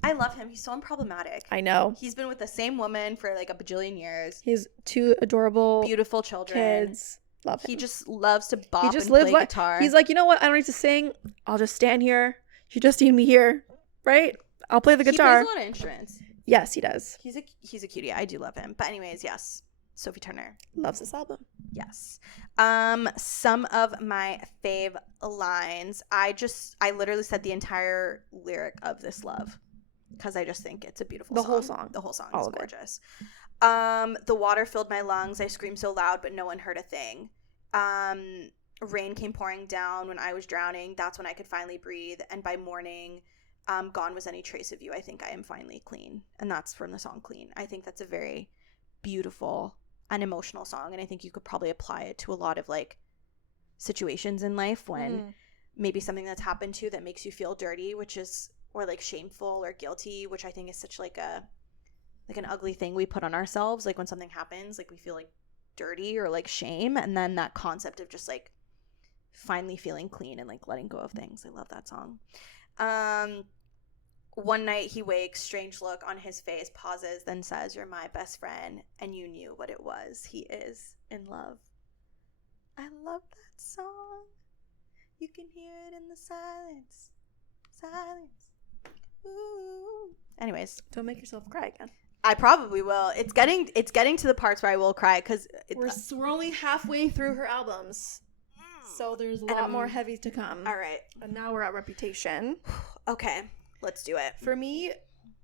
I love him. He's so unproblematic. I know. He's been with the same woman for like a bajillion years. He has two adorable, beautiful children. Kids. Love him. He just loves to bop he just and lives play guitar. He's like, you know what? I don't need to sing. I'll just stand here. You just need me here, right? I'll play the guitar. He plays a lot of instruments. Yes, he does. He's a cutie. I do love him. But anyways, yes, Sophie Turner loves this album. Yes. Some of my fave lines. I literally said the entire lyric of This Love because I just think it's a beautiful song. The whole song is gorgeous. The water filled my lungs. I screamed so loud, but no one heard a thing. Rain came pouring down when I was drowning. That's when I could finally breathe. And by morning, gone was any trace of you. I think I am finally clean. And that's from the song Clean. I think that's a very beautiful and emotional song. And I think you could probably apply it to a lot of like situations in life when maybe something that's happened to you that makes you feel dirty, or like shameful or guilty, which I think is such like an ugly thing we put on ourselves. Like when something happens, like we feel like dirty or like shame. And then that concept of just like finally feeling clean and like letting go of things. I love that song. One night he wakes, strange look on his face, pauses, then says, "You're my best friend," and you knew what it was. He is in love. I love that song. You can hear it in the silence. Ooh. Anyways, don't make yourself cry again. I probably will. It's getting to the parts where I will cry because we're only halfway through her albums, so there's a lot more heavy to come. All right, and now we're at Reputation. Okay, let's do it. For me,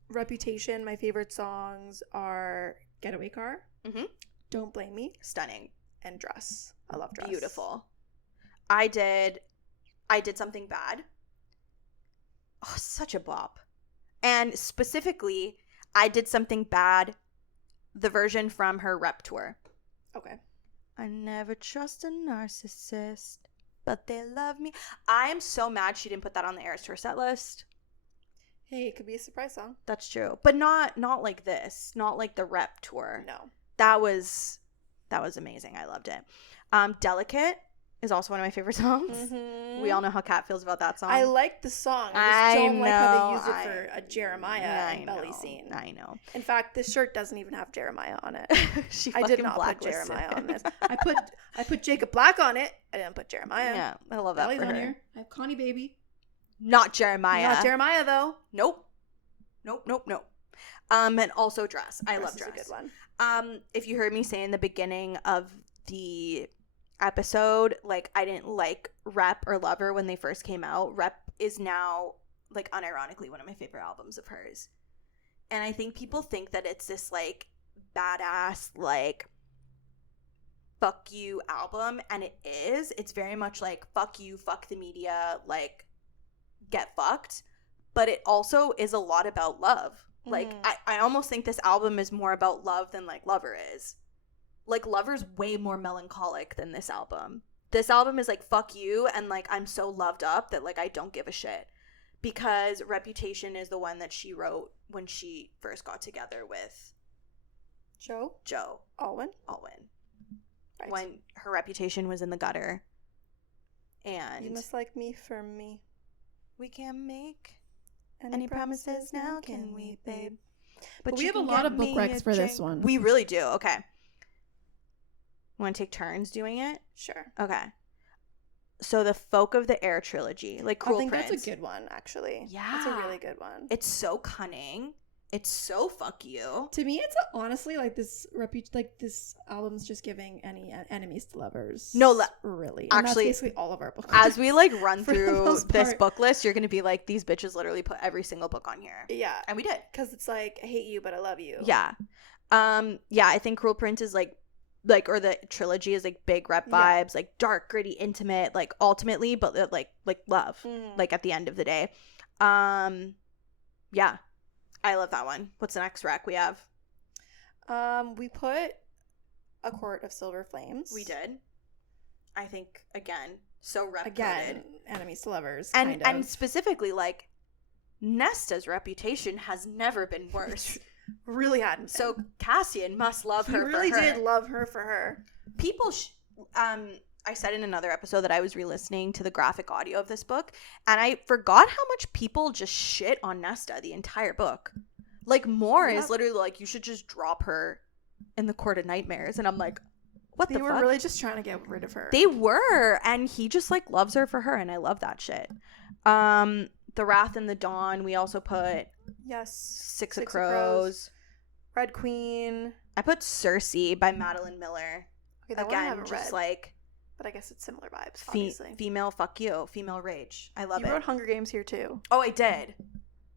Reputation, my favorite songs are Getaway Car, Don't Blame Me, stunning, and Dress. I love Dress. Beautiful. I did something bad. Oh, such a bop. And specifically, I Did Something Bad, the version from her Rep tour. Okay. I never trust a narcissist, but they love me. I am so mad she didn't put that on the Eras Tour set list. Hey, it could be a surprise song. That's true. But not like this. Not like the Rep tour. No. That was That was amazing. I loved it. Delicate is also one of my favorite songs. We all know how Kat feels about that song. I like the song. I just don't like how they used it for a Jeremiah and belly scene. I know. In fact, this shirt doesn't even have Jeremiah on it. She I did fucking not put blacklisted Jeremiah on this. I put Jacob Black on it. I didn't put Jeremiah. Yeah, I love that Belly's for on her. here. I have Connie Baby. Not Jeremiah. Not Jeremiah though. Nope. And also Dress. I love Dress. Is a good one. If you heard me say in the beginning of the episode, like, I didn't like Rep or Lover when they first came out. Rep is now, like, unironically one of my favorite albums of hers. And I think people think that it's this, like, badass, like, fuck you album, and it is. It's very much like, fuck you, fuck the media, like, get fucked. But it also is a lot about love. Like, I almost think this album is more about love than, like, Lover is. Like, Lover's way more melancholic than this album. This album is like, fuck you, and, like, I'm so loved up that, like, I don't give a shit. Because Reputation is the one that she wrote when she first got together with Joe Alwyn. Right. When her reputation was in the gutter. And you must like me for me. We can't make any promises now, can we, babe? But we have a lot of book recs for this one. We really do. Okay. Want to take turns doing it? Sure. Okay. So the Folk of the Air trilogy, like Cruel Prince. That's a good one, actually. Yeah. That's a really good one. It's so cunning. It's so fuck you. To me, it's honestly like this album's just giving any enemies to lovers. No, really. And actually, that's basically all of our books. As we like run through this book list, you're gonna be like, these bitches literally put every single book on here. Yeah, and we did, because it's like, I hate you, but I love you. Yeah, yeah. I think Cruel Prince is like, or the trilogy is like big rep vibes, like dark, gritty, intimate, like ultimately, but like love, like at the end of the day. Yeah. I love that one. What's the next rec we have? We put A Court of Silver Flames. We did. I think, again, so rep-coded. Again, enemies to lovers, and specifically, like, Nesta's reputation has never been worse. Really hadn't been. So Cassian must love her for her. He really did love her for her. People, I said in another episode that I was re-listening to the graphic audio of this book, and I forgot how much people just shit on Nesta the entire book. Like, Moore is literally like, you should just drop her in the Court of Nightmares, and I'm like, what the fuck? They were really just trying to get rid of her. They were, and he just, like, loves her for her, and I love that shit. The Wrath and the Dawn, we also put Six of Crows. Red Queen. I put Circe by Madeline Miller. Okay, that again, one I haven't just read. Like, but I guess it's similar vibes, obviously. Female fuck you. Female rage. I love it. You wrote Hunger Games here, too. Oh, I did.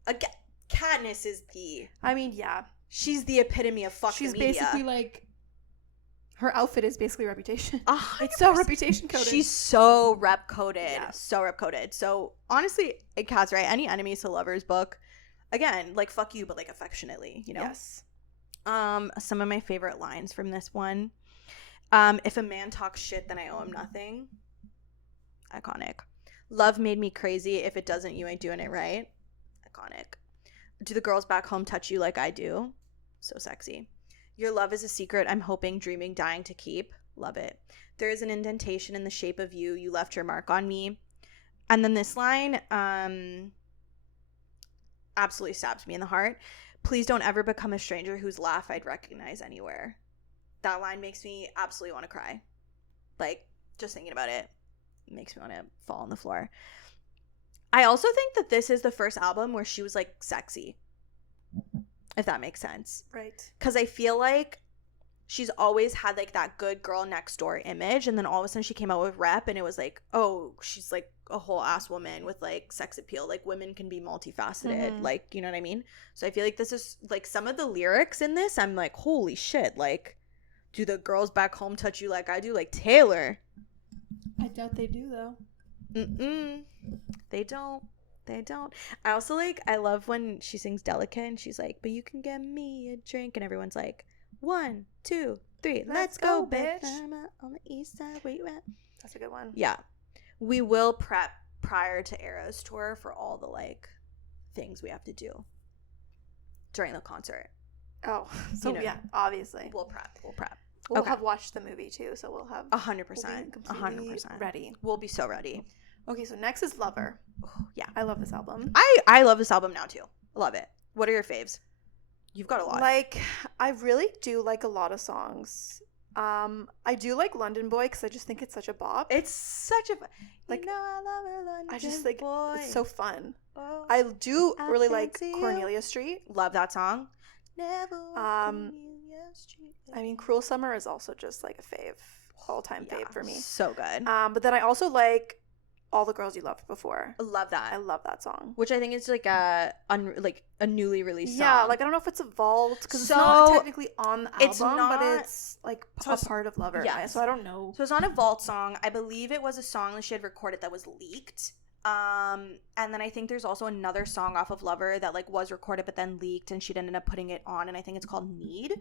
Again, Katniss is the... I mean, yeah. She's the epitome of fuck the media. She's basically, like... Her outfit is basically Reputation. 100%. It's so Reputation coded. She's so rep coded. Yeah. So rep coded. So, honestly, Kat's right. Any enemies to lovers book, again, like, fuck you, but, like, affectionately, you know? Yes. Some of my favorite lines from this one. If a man talks shit, then I owe him nothing. Iconic. Love made me crazy. If it doesn't, you ain't doing it right. Iconic. Do the girls back home touch you like I do? So sexy. Your love is a secret I'm hoping, dreaming, dying to keep. Love it. There is an indentation in the shape of you. You left your mark on me. And then this line absolutely stabs me in the heart. Please don't ever become a stranger whose laugh I'd recognize anywhere. That line makes me absolutely want to cry. Like, just thinking about it makes me want to fall on the floor. I also think that this is the first album where she was, like, sexy. If that makes sense. Right. Because I feel like she's always had, like, that good girl next door image. And then all of a sudden she came out with Rep and it was like, oh, she's, like, a whole ass woman with, like, sex appeal. Like, women can be multifaceted. Mm-hmm. Like, you know what I mean? So I feel like this is, like, some of the lyrics in this, I'm like, holy shit. Like, do the girls back home touch you like I do? Like, Taylor. I doubt they do, though. They don't. They don't. I also, like, I love when she sings Delicate and she's like, but you can get me a drink. And everyone's like, 1, 2, 3, let's go, bitch. I'm on the east side. Where you at? That's a good one. Yeah. We will prep prior to Eras tour for all the, like, things we have to do during the concert. Oh, so you know, yeah, obviously. We'll prep. We'll Okay. have watched the movie too, so we'll have 100%. completely 100%. ready. We'll be so ready. Okay, so next is Lover. Yeah. I love this album. I love this album now too. Love it. What are your faves? You've got a lot. Like, I really do like a lot of songs. I do like London Boy because I just think it's such a bop. It's such a Like, you know I love a London I just like boy. it's so fun. Oh, I do I really like fancy you. Cornelia Street. Love that song. Never walk Um, Cornelia Street. I mean, Cruel Summer is also just like a fave, all-time Yeah, fave for me. So good. But then I also like All the Girls You Loved Before. Love that. I love that song. Which I think is like a newly released song. Yeah, like I don't know if it's a vault because it's So, not technically on the album, it's not- but it's like So a it's- part of Lover. yes. So I don't know. So it's not a vault song. I believe it was a song that she had recorded that was leaked. And then I think there's also another song off of Lover that like was recorded but then leaked and she'd ended up putting it on, and I think it's called Need.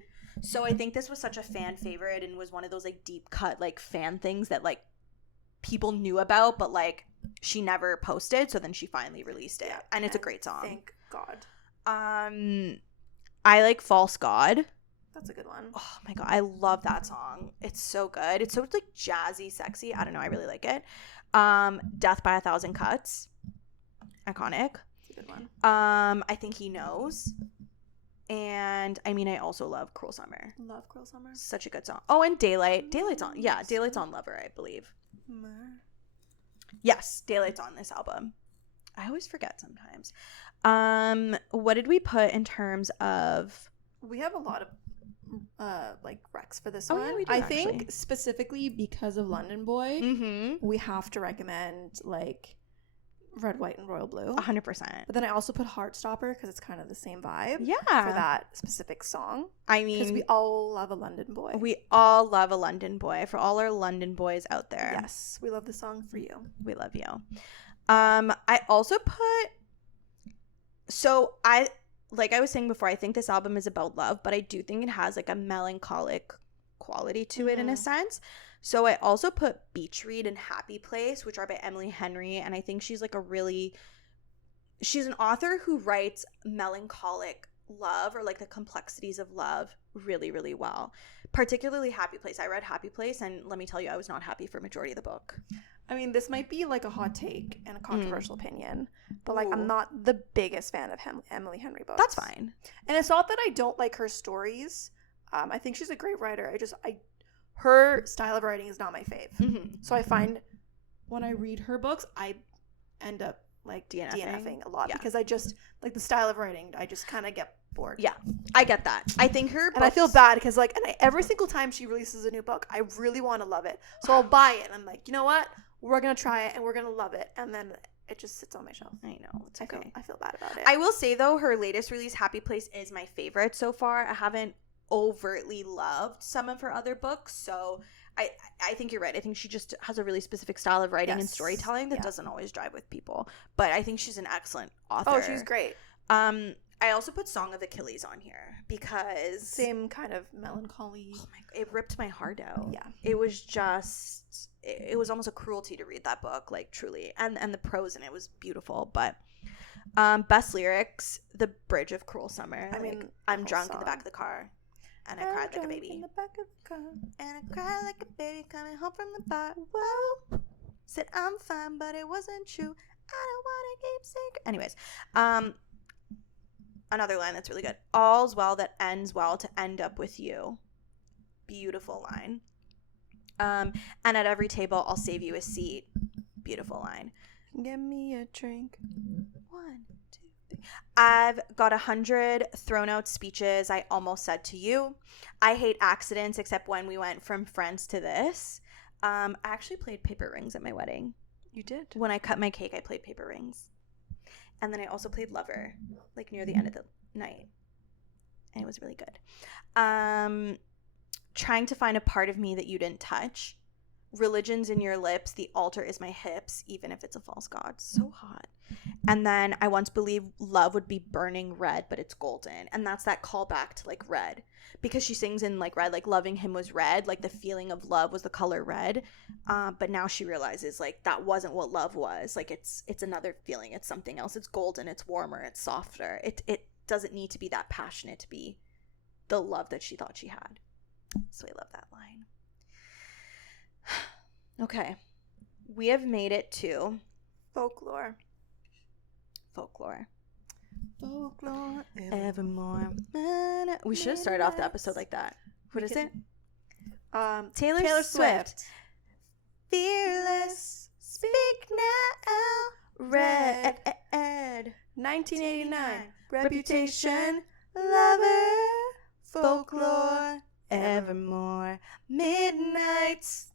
So I think this was such a fan favorite and was one of those like deep cut like fan things that like people knew about but like she never posted, so then she finally released it. Yeah, and it's a great song. Thank God. I like False God. That's a good one. Oh my god, I love that song. It's so good. It's so like jazzy, sexy. I don't know, I really like it. Death by a Thousand Cuts. Iconic. That's a good one. I think He Knows. And I mean, I also love Cruel Summer. Love Cruel Summer. Such a good song. Oh, and Daylight. Daylight's on. Yeah, Daylight's on Lover, I believe. Yes, Daylight's on this album. I always forget sometimes. What did we put in terms of? We have a lot of like recs for this Oh, one. yeah, we do, I actually. think specifically because of London Boy, Mm-hmm. we have to recommend like Red, White, and Royal Blue. 100%. But then I also put Heartstopper because it's kind of the same vibe. Yeah. For that specific song. I Because mean, we all love a London Boy. we all love a London boy. For all our London boys out there. Yes, we love the song For You. We love you. I also put, so I, like I was saying before, I think this album is about love, but I do think it has like a melancholic quality to it in a sense. So I also put Beach Read and Happy Place, which are by Emily Henry, and I think she's like she's an author who writes melancholic love or like the complexities of love really, really well. Particularly Happy Place. I read Happy Place, and let me tell you, I was not happy for majority of the book. I mean, this might be like a hot take and a controversial opinion, but like Ooh. I'm not the biggest fan of Emily Henry books. That's fine. And it's not that I don't like her stories. I think she's a great writer. Her style of writing is not my fave. Mm-hmm. So I find when I read her books, I end up like DNFing? DNFing a lot Yeah. because I just like the style of writing. I just kind of get bored. Yeah, I get that. I think her And I feel bad because like, every single time she releases a new book, I really want to love it. So I'll buy it. And I'm like, you know what? We're gonna try it and we're gonna love it. And then it just sits on my shelf. I know, it's okay. I feel bad about it. I will say though, her latest release, Happy Place, is my favorite so far. I haven't overtly loved some of her other books, so I think you're right. I think she just has a really specific style of writing and Yes. storytelling that Yeah. doesn't always drive with people. But I think she's an excellent author. Oh, she's great. I also put Song of Achilles on here because Same kind of melancholy. oh my, it ripped my heart out. Yeah. It was just, it was almost a cruelty to read that book, like truly. And the prose in it was beautiful. But best lyrics, The Bridge of Cruel Summer. I Like, mean, the I'm whole drunk in the back song. of the car. And I I'm cried like a drunk baby. in the back of the car. And I cried like a baby coming home from the bar. Whoa. Said I'm fine, but it wasn't true. I don't want to keep secret. Anyways, another line that's really good. All's well that ends well to end up with you. Beautiful line. And at every table, I'll save you a seat. Beautiful line. Get me a drink. 1, 2, 3. I've got 100 thrown out speeches I almost said to you. I hate accidents except when we went from friends to this. I actually played paper rings at my wedding. You did. When I cut my cake, I played paper rings. And then I also played Lover, like near the end of the night. And it was really good. Trying to find a part of me that you didn't touch. Religion's in your lips, the altar is my hips, even if it's a false god. So hot. And then I once believed love would be burning red, but it's golden. And that's that callback to like red. Because she sings in like red, like loving him was red, like the feeling of love was the color red. But now she realizes like that wasn't what love was. Like it's another feeling. It's something else. It's golden, it's warmer, it's softer. It doesn't need to be that passionate to be the love that she thought she had. So I love that line. Okay. We have made it to Folklore. folklore. Folklore. Evermore. We should have started off the episode like that. What is it? Taylor Swift. Fearless. Speak now. Red. 1989. Reputation. Lover. Folklore. Evermore. Midnights.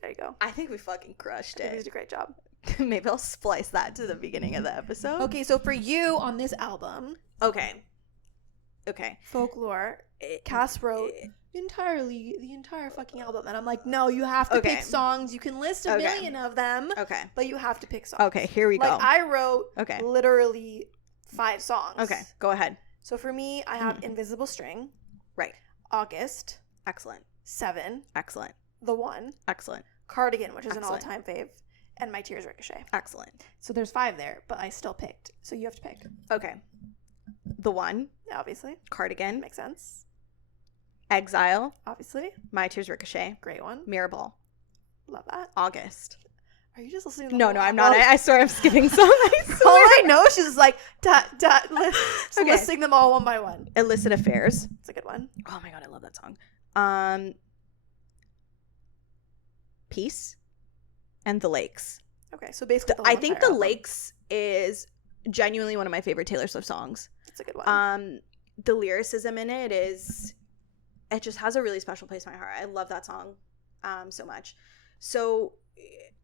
There you go. I think we fucking crushed I think we it. did a great job. Maybe I'll splice that to the beginning of the episode. Okay, so for you on this album, Okay. Folklore, Cass wrote entirely the entire fucking album, and I'm like, no, you have to pick songs. You can list a million of them, but you have to pick songs. Okay, here we go. Like I wrote literally 5 songs. Okay, go ahead. So for me, I have Invisible String. Right. August. Excellent. 7. Excellent. The One. Excellent. Cardigan, which is an all-time fave. And My Tears Ricochet. Excellent. So there's 5 there, but I still picked. So you have to pick. Okay. The One. Obviously. Cardigan. Makes sense. Exile. Obviously. My Tears Ricochet. Great one. Mirrorball. Love that. August. Are you just listening to No, I'm not. I swear I'm skipping some. I swear. All I know, she's just like, listing them all one by one. Illicit Affairs. It's a good one. Oh my god, I love that song. Peace. And The Lakes. Okay, so basically I think The Lakes is genuinely one of my favorite Taylor Swift songs. It's a good one. The lyricism in it just has a really special place in my heart. I love that song so much. So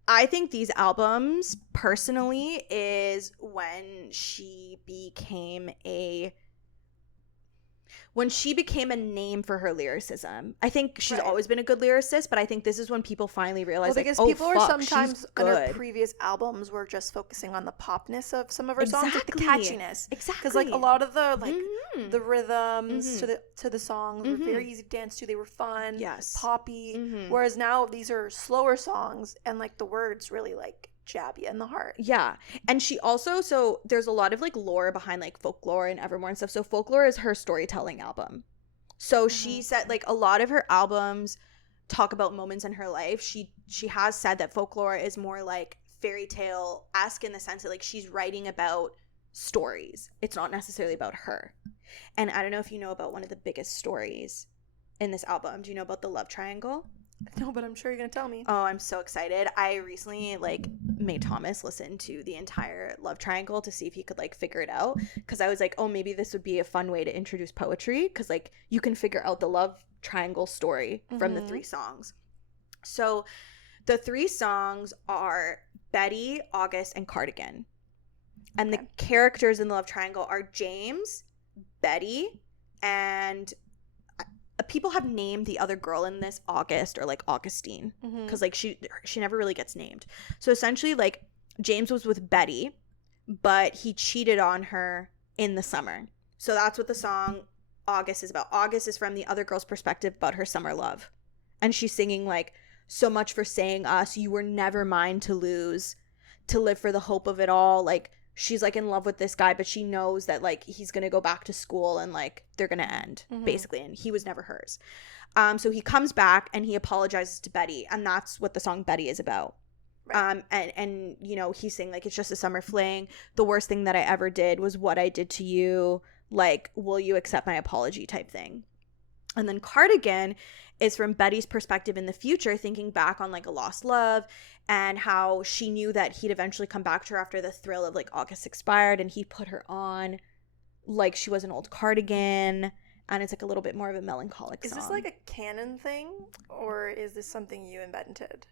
I think these albums personally is when she became a name for her lyricism. I think she's always been a good lyricist, but I think this is when people finally realized, because people are sometimes on her previous albums were just focusing on the popness of some of her songs, like the catchiness. Exactly. Because like a lot of the the rhythms to the songs were very easy to dance to. They were fun, poppy. Whereas now these are slower songs, and like the words really like jab you in the heart. Yeah. And she also, so there's a lot of like lore behind like Folklore and Evermore and stuff. So Folklore is her storytelling album. So she said like a lot of her albums talk about moments in her life. She has said that Folklore is more like fairy tale-esque in the sense that like she's writing about stories. It's not necessarily about her. And I don't know if you know about one of the biggest stories in this album. Do you know about the love triangle? No, but I'm sure you're gonna tell me. Oh, I'm so excited. I recently like made Thomas listen to the entire love triangle to see if he could like figure it out, because I was like, oh, maybe this would be a fun way to introduce poetry, because like you can figure out the love triangle story from the 3 songs. So the 3 songs are Betty, August, and Cardigan. And the characters in the love triangle are James, Betty, and people have named the other girl in this August or like Augustine, because like she never really gets named. So essentially like James was with Betty, but he cheated on her in the summer. So that's what the song August is about. August is from the other girl's perspective about her summer love, and she's singing like, so much for saying us, you were never mine to lose, to live for the hope of it all. Like she's like in love with this guy, but she knows that like he's gonna go back to school and like they're gonna end basically, and he was never hers. So he comes back and he apologizes to Betty, and that's what the song Betty is about. And you know, he's saying like, it's just a summer fling, the worst thing that I ever did was what I did to you, like will you accept my apology type thing. And then Cardigan is from Betty's perspective in the future, thinking back on like a lost love and how she knew that he'd eventually come back to her after the thrill of like August expired, and he put her on like she was an old cardigan, and it's like a little bit more of a melancholic song. Is this like a canon thing, or is this something you invented?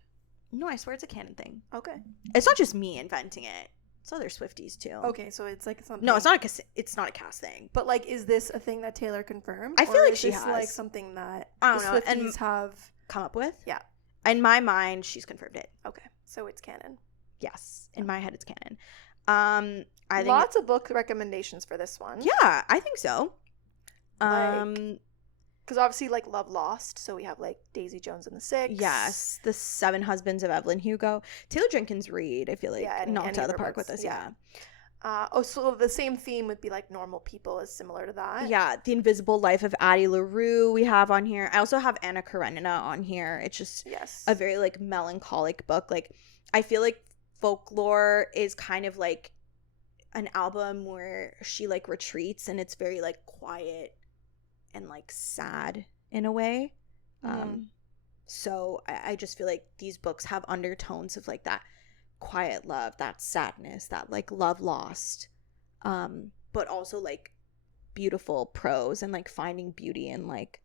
No, I swear it's a canon thing. Okay. It's not just me inventing it. It's other Swifties too. Okay, so it's like something. No, it's not a Cass thing. But like, is this a thing that Taylor confirmed? I feel like she has. Like something that I the don't know, Swifties and have come up with. Yeah. In my mind, she's confirmed it. Okay, so it's canon. Yes, in my head, it's canon. I think lots of book recommendations for this one. Yeah, I think so. Because obviously, like Love Lost, so we have like Daisy Jones and the Six. Yes, the 7 Husbands of Evelyn Hugo. Taylor Jenkins Reid, I feel like knocked out of the park with us. Yeah. So the same theme would be like Normal People is similar to that. Yeah, The Invisible Life of Addie LaRue we have on here. I also have Anna Karenina on here. It's just Yes. a very like melancholic book. Like I feel like Folklore is kind of like an album where she like retreats and it's very like quiet and like sad in a way. So I just feel like these books have undertones of like that quiet love, that sadness, that like love lost, but also like beautiful prose and like finding beauty in like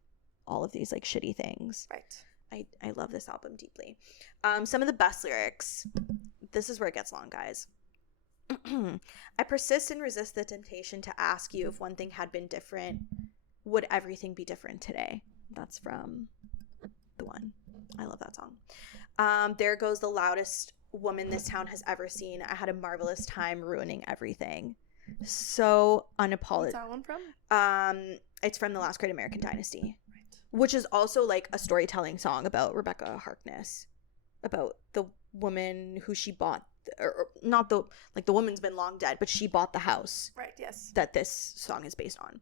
all of these like shitty things. Right. I love this album deeply. Some of the best lyrics. This is where it gets long, guys. I persist and resist the temptation to ask you if one thing had been different, would everything be different today? That's from The One. I love that song. There goes the loudest woman this town has ever seen. I had a marvelous time ruining everything. So unapologetic. What's that one from? It's from The Last Great American Dynasty, which is also like a storytelling song about Rebecca Harkness, about the woman who she bought, or not the like the woman's been long dead, but she bought the house. Right. Yes. That this song is based on.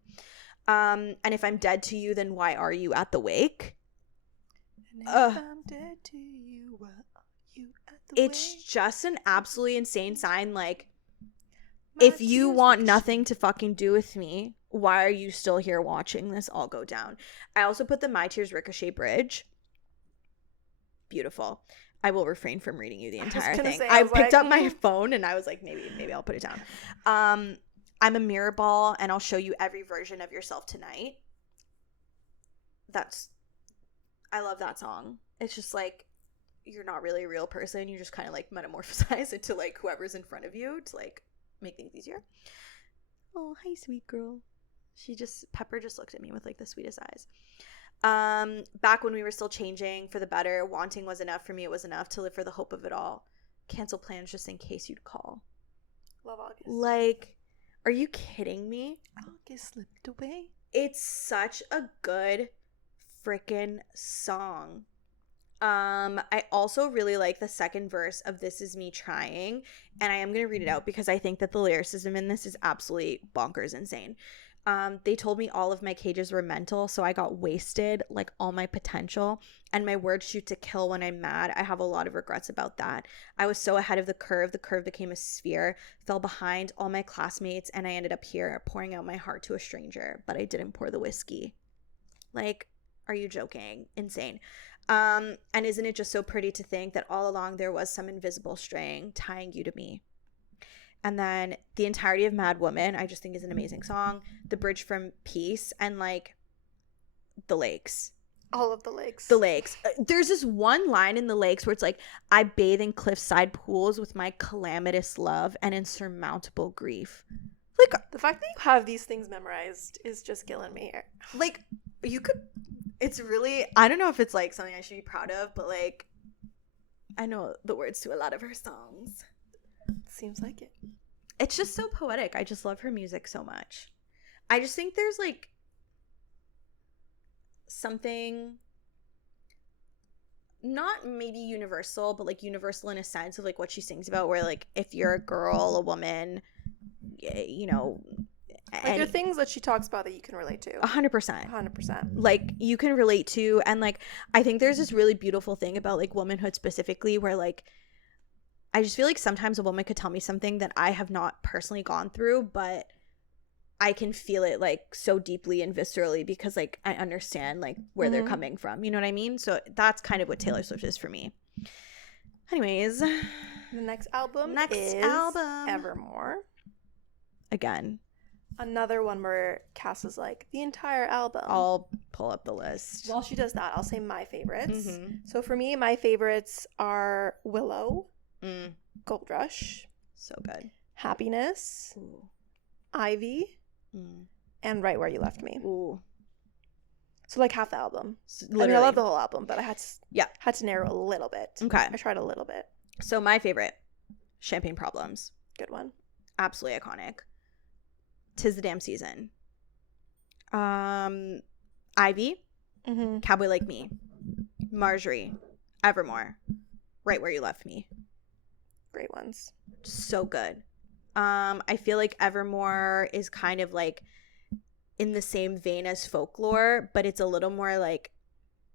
And if I'm dead to you, then why are you at the wake? And if I'm dead to you, why are you at the It's wake? just an absolutely insane sign. Like, My if you tears want will nothing to fucking do with me, why are you still here watching this all go down? I also put the My Tears Ricochet Bridge. Beautiful. I will refrain from reading you the entire thing. I picked up my phone and I was like, maybe I'll put it down. I'm a mirror ball and I'll show you every version of yourself tonight. I love that song. It's just like, you're not really a real person. You just kind of like metamorphosize into like whoever's in front of you to like make things easier. Oh, hi, sweet girl. Pepper just looked at me with like the sweetest eyes. Back when we were still changing for the better, wanting was enough for me. It was enough to live for the hope of it all. Cancel plans just in case you'd call. Love August. Like, are you kidding me? August slipped away. It's such a good freaking song. I also really like the second verse of This Is Me Trying, and I am going to read it out because I think that the lyricism in this is absolutely bonkers insane. They told me all of my cages were mental, so I got wasted, like all my potential, and my words shoot to kill when I'm mad. I have a lot of regrets about that. I was so ahead of the curve became a sphere, fell behind all my classmates, and I ended up here, pouring out my heart to a stranger, but I didn't pour the whiskey. Like, are you joking? Insane. And isn't it just so pretty to think that all along there was some invisible string tying you to me? And then the entirety of Mad Woman, I just think is an amazing song. The bridge from Peace and like the lakes. All of the lakes. The lakes. There's this one line in the lakes where it's like, I bathe in cliffside pools with my calamitous love and insurmountable grief. Like, the fact that you have these things memorized is just killing me here. Like, you could, it's really, I don't know if it's like something I should be proud of, but like, I know the words to a lot of her songs. Seems like it. It's just so poetic. I just love her music so much. I just think there's like something not maybe universal, but like universal in a sense of like what she sings about, where like if you're a girl, a woman, you know, like there are things that she talks about that you can relate to. 100%. 100%. Like you can relate to, and like I think there's this really beautiful thing about like womanhood specifically, where like I just feel like sometimes a woman could tell me something that I have not personally gone through, but I can feel it like so deeply and viscerally because like I understand like where they're coming from. You know what I mean? So that's kind of what Taylor Swift is for me. Anyways. The next album is Evermore. Again. Another one where Cass is like, the entire album. I'll pull up the list. While she does that, I'll say my favorites. Mm-hmm. So for me, my favorites are Willow. Gold Rush. So good. Happiness. Ooh. Ivy. And Right Where You Left Me. Ooh. So like half the album. Literally. I mean, I love the whole album, but I had to narrow a little bit. Okay. I tried a little bit. So my favorite, Champagne Problems. Good one. Absolutely iconic. 'Tis the Damn Season. Ivy. Cowboy Like Me. Marjorie. Evermore. Right Where You Left Me. Great ones. So good. I feel like Evermore is kind of like in the same vein as Folklore, but it's a little more like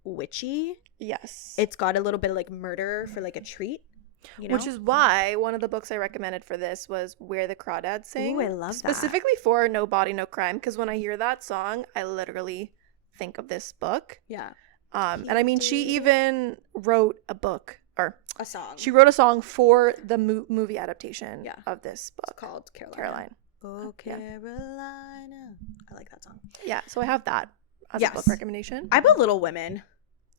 witchy. Yes. It's got a little bit of like murder for like a treat, you know? Which is why one of the books I recommended for this was Where the Crawdads Sing. Ooh, I love that. Specifically for No Body, No Crime, because when I hear that song, I literally think of this book. Yeah. And I mean, she even wrote a book, or A song. she wrote a song for the movie adaptation of this book. It's called Caroline. Oh, Carolina. I like that song. Yeah, so I have that as a book recommendation. I put Little Women.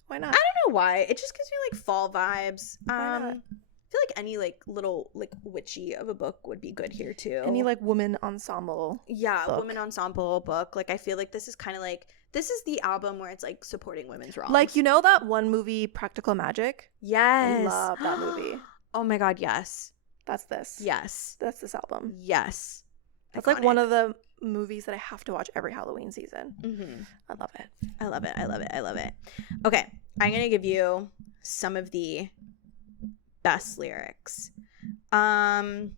Why not? I don't know why. It just gives me like fall vibes. Why not? I feel like any like little like witchy of a book would be good here too. Any like woman ensemble. Yeah, book. woman ensemble book. Like I feel like this is kind of like this is the album where it's like supporting women's wrongs. Like, you know that one movie Practical Magic? Yes. I love that movie. Oh my god, yes. That's this. Yes. That's this album. Yes. That's like one of the movies that I have to watch every Halloween season. Mm-hmm. I love it. I love it. I love it. I love it. Okay, I'm gonna give you some of the best lyrics. Okay,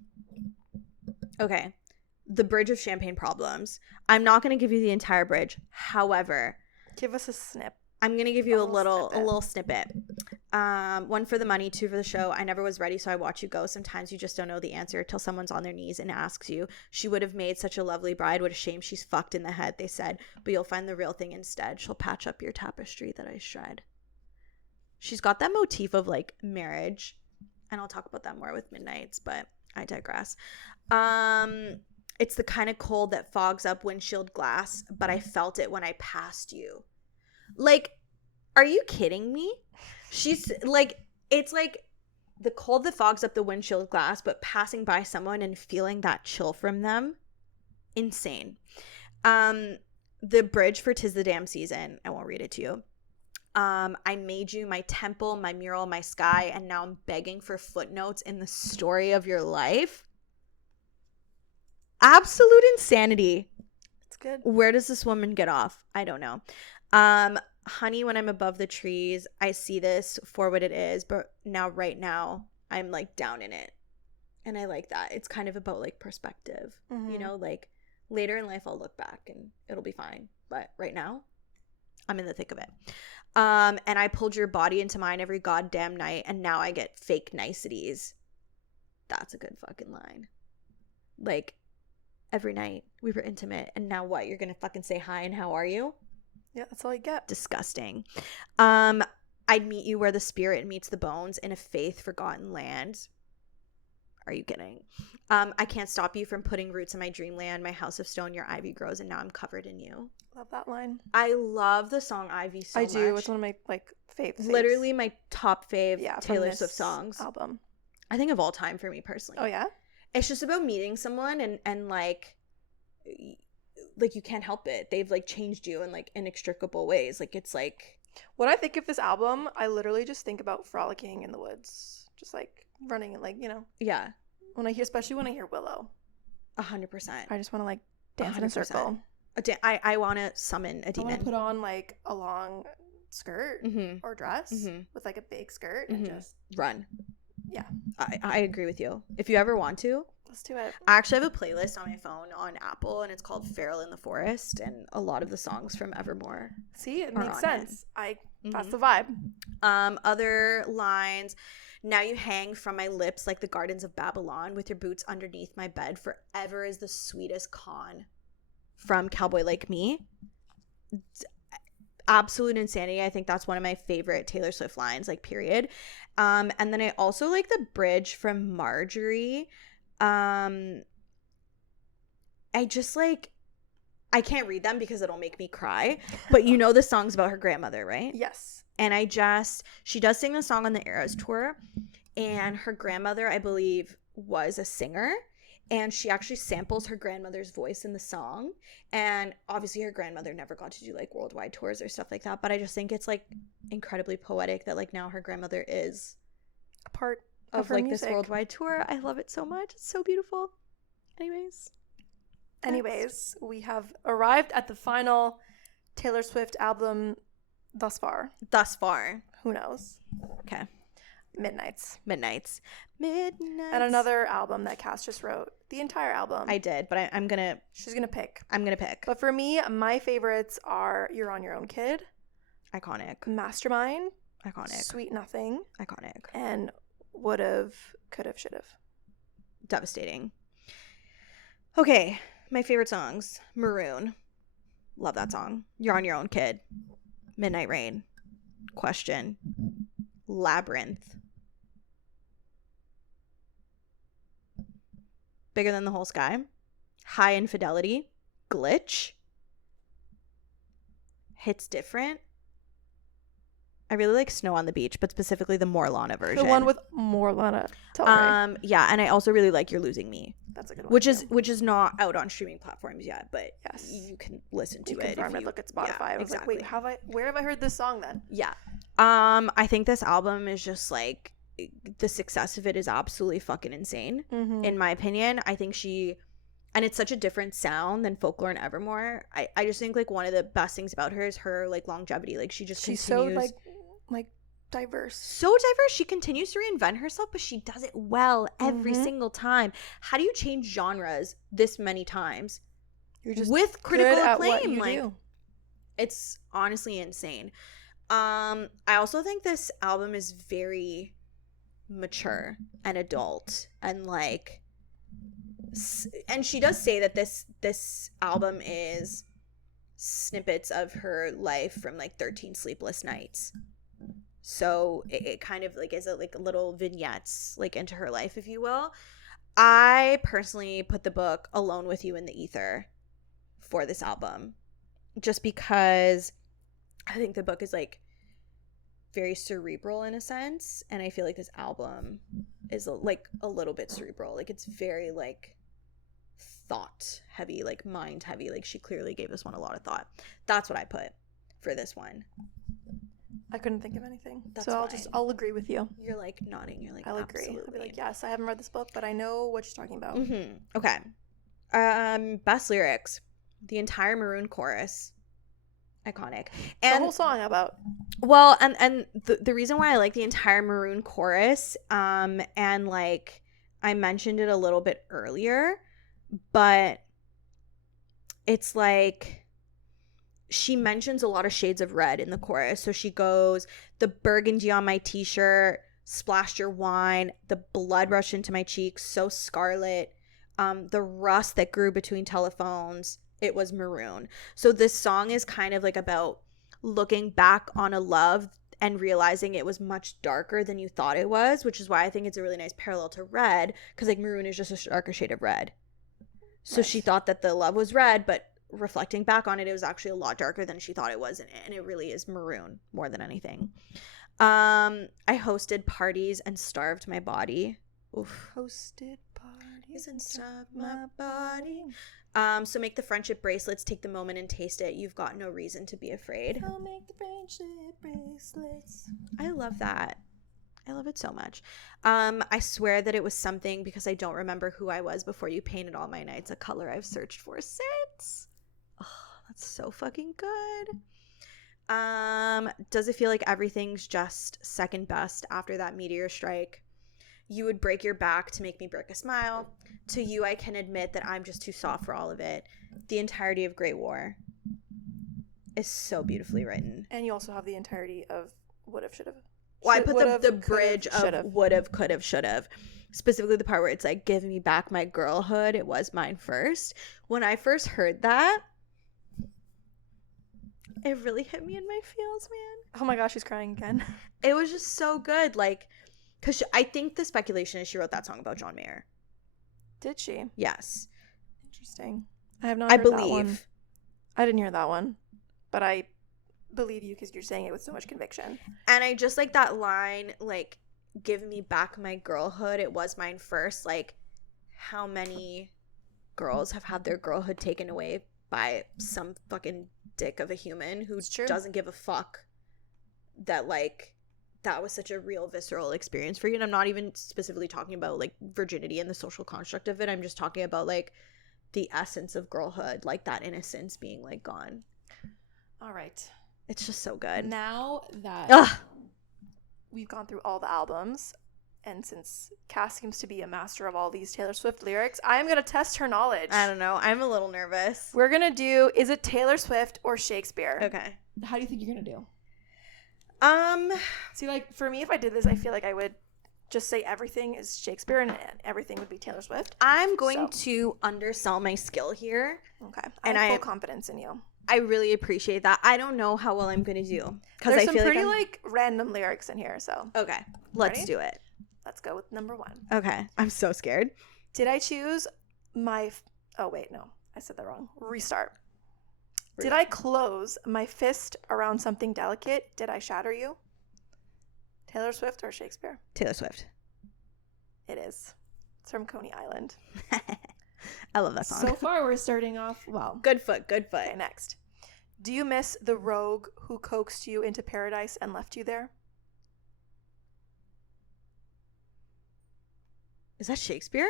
the Bridge of Champagne Problems. I'm not gonna give you the entire bridge. However, give us a snip. I'm gonna give you a little snippet. One for the money, two for the show. I never was ready, so I watch you go. Sometimes you just don't know the answer till someone's on their knees and asks you. She would have made such a lovely bride. What a shame she's fucked in the head, they said. But you'll find the real thing instead. She'll patch up your tapestry that I shred. She's got that motif of like marriage, and I'll talk about that more with Midnights, but I digress. It's the kind of cold that fogs up windshield glass, but I felt it when I passed you. Like, are you kidding me? She's like, it's like the cold that fogs up the windshield glass, but passing by someone and feeling that chill from them. Insane. The bridge for 'Tis the Damn Season. I won't read it to you. I made you my temple, my mural, my sky, and now I'm begging for footnotes in the story of your life. Absolute insanity. It's good. Where does this woman get off? I don't know. Honey, when I'm above the trees, I see this for what it is, but right now, I'm like down in it. And I like that. It's kind of about like perspective. Mm-hmm. You know, like later in life, I'll look back and it'll be fine. But right now, I'm in the thick of it. And I pulled your body into mine every goddamn night, and now I get fake niceties. That's a good fucking line. Like, every night we were intimate, and now what? You're gonna fucking say hi and how are you? Yeah, that's all you get. Disgusting. I'd meet you where the spirit meets the bones in a faith forgotten land. Are you kidding? I can't stop you from putting roots in my dreamland. My house of stone, your ivy grows, and now I'm covered in you. Love that line. I love the song Ivy so much. I do. It's one of my like faves. Literally my top fave Taylor Swift songs. Album. I think of all time for me personally. Oh yeah? It's just about meeting someone and like you can't help it. They've like changed you in like inextricable ways. Like it's like when I think of this album, I literally just think about frolicking in the woods. Just like running and like, you know. Yeah. Especially when I hear Willow. 100%. I just want to like dance 100%. In a circle. I want to summon a demon. I want to put on like a long skirt or dress with like a big skirt and just run. Yeah. I agree with you. If you ever want to, let's do it. I actually have a playlist on my phone on Apple, and it's called Feral in the Forest, and a lot of the songs from Evermore. See, it makes sense. That's the vibe. Other lines. Now you hang from my lips like the gardens of Babylon, with your boots underneath my bed. Forever is the sweetest con. From Cowboy Like Me. Absolute insanity. I think that's one of my favorite Taylor Swift lines, like period. And then I also like the bridge from Marjorie. I just like, I can't read them because it'll make me cry, but you know the song's about her grandmother, right? Yes. And she does sing the song on the Eras tour, and her grandmother, I believe, was a singer, and she actually samples her grandmother's voice in the song. And obviously her grandmother never got to do like worldwide tours or stuff like that, but I just think it's like incredibly poetic that like now her grandmother is a part of like music. This worldwide tour. I love it so much. It's so beautiful. Anyways, we have arrived at the final Taylor Swift album thus far. Thus far. Who knows? Okay. Midnights. Midnights. And another album that Cass just wrote. The entire album. I did, but I'm gonna. She's gonna pick. I'm gonna pick. But for me, my favorites are "You're on Your Own, Kid," Iconic. "Mastermind," Iconic. "Sweet Nothing," Iconic. and "Would've, Could've, Should've." Devastating. Okay, my favorite songs. Maroon. Love that song. You're on Your Own, Kid. Midnight Rain. Question. Labyrinth. Bigger Than the Whole Sky. High Infidelity. Glitch. Hits Different. I really like Snow on the Beach, but specifically the Morlana version. The one with Morlana Del Rey. Yeah, and I also really like You're Losing Me. That's a good one. Which is not out on streaming platforms yet, but yes, you can listen to you it. Confirmed. I look at Spotify. Yeah, I was exactly. like, wait, where have I heard this song then? Yeah. I think this album is just like, the success of it is absolutely fucking insane, in my opinion. I think and it's such a different sound than Folklore and Evermore. I just think like one of the best things about her is her like longevity. Like she's continues, so like diverse. So diverse. She continues to reinvent herself, but she does it well every single time. How do you change genres this many times? You're just with critical good acclaim. At what you like do. It's honestly insane. I also think this album is very mature and adult, and like, and she does say that this album is snippets of her life from like 13 Sleepless Nights. So it kind of like is a little vignettes like into her life, if you will. I personally put the book Alone with You in the Ether for this album, just because I think the book is like very cerebral in a sense, and I feel like this album is like a little bit cerebral. Like it's very like thought heavy, like mind heavy. Like she clearly gave this one a lot of thought. That's what I put for this one. I couldn't think of anything. That's so fine. I'll agree with you. You're like nodding. You're like, I'll absolutely. agree. I'll be like, yes, I haven't read this book, but I know what she's talking about. Okay. Best lyrics. The entire Maroon chorus. Iconic. And the whole song, how about? Well, and the reason why I like the entire Maroon chorus, and like I mentioned it a little bit earlier, but it's like she mentions a lot of shades of red in the chorus. So she goes, the burgundy on my t-shirt splashed your wine, the blood rushed into my cheeks, so scarlet, the rust that grew between telephones, it was maroon. So this song is kind of like about looking back on a love and realizing it was much darker than you thought it was, which is why I think it's a really nice parallel to red, because like maroon is just a darker shade of red. So Right. She thought that the love was red, but reflecting back on it, it was actually a lot darker than she thought it was, and it really is maroon more than anything. I hosted parties and starved my body. Oof. Hosted parties And starved my body. So make the friendship bracelets, take the moment and taste it. You've got no reason to be afraid. I'll make the friendship bracelets. I love that. I love it so much. I swear that it was something because I don't remember who I was before you painted all my nights a color I've searched for since. Oh, that's so fucking good. Does it feel like everything's just second best after that meteor strike? You would break your back to make me break a smile. To you, I can admit that I'm just too soft for all of it. The entirety of Great War is so beautifully written. And you also have the entirety of Would've, Should've. Well, I put the bridge of would've, could've, should've. Specifically the part where it's like, give me back my girlhood. It was mine first. When I first heard that, it really hit me in my feels, man. Oh my gosh, she's crying again. It was just so good. Like, because I think the speculation is she wrote that song about John Mayer. Did she? Yes. Interesting. I have not heard that one. I believe. I didn't hear that one. But I believe you because you're saying it with so much conviction. And I just like that line, like, give me back my girlhood. It was mine first. Like, how many girls have had their girlhood taken away by some fucking dick of a human who doesn't give a fuck that, like, that was such a real visceral experience for you. And I'm not even specifically talking about like virginity and the social construct of it. I'm just talking about like the essence of girlhood, like that innocence being like gone. All right. It's just so good. Now that Ugh. we've gone through all the albums, and since Cass seems to be a master of all these Taylor Swift lyrics, I'm going to test her knowledge. I don't know. I'm a little nervous. We're going to do, is it Taylor Swift or Shakespeare? Okay. How do you think you're going to do? See, like, for me, if I did this, I feel like I would just say everything is Shakespeare and everything would be Taylor Swift. I'm going to undersell my skill here. Okay. I have full confidence in you. I really appreciate that. I don't know how well I'm going to do. Because there's some pretty, random lyrics in here, so. Okay. Let's do it. Let's go with number 1. Okay. I'm so scared. Did I choose my... Oh, wait, no. I said that wrong. Restart. Did I close my fist around something delicate? Did I shatter you? Taylor Swift or Shakespeare? Taylor Swift. It is. It's from Coney Island. I love that song. So far, we're starting off well. Good foot. Good foot. Okay, next. Do you miss the rogue who coaxed you into paradise and left you there? Is that Shakespeare?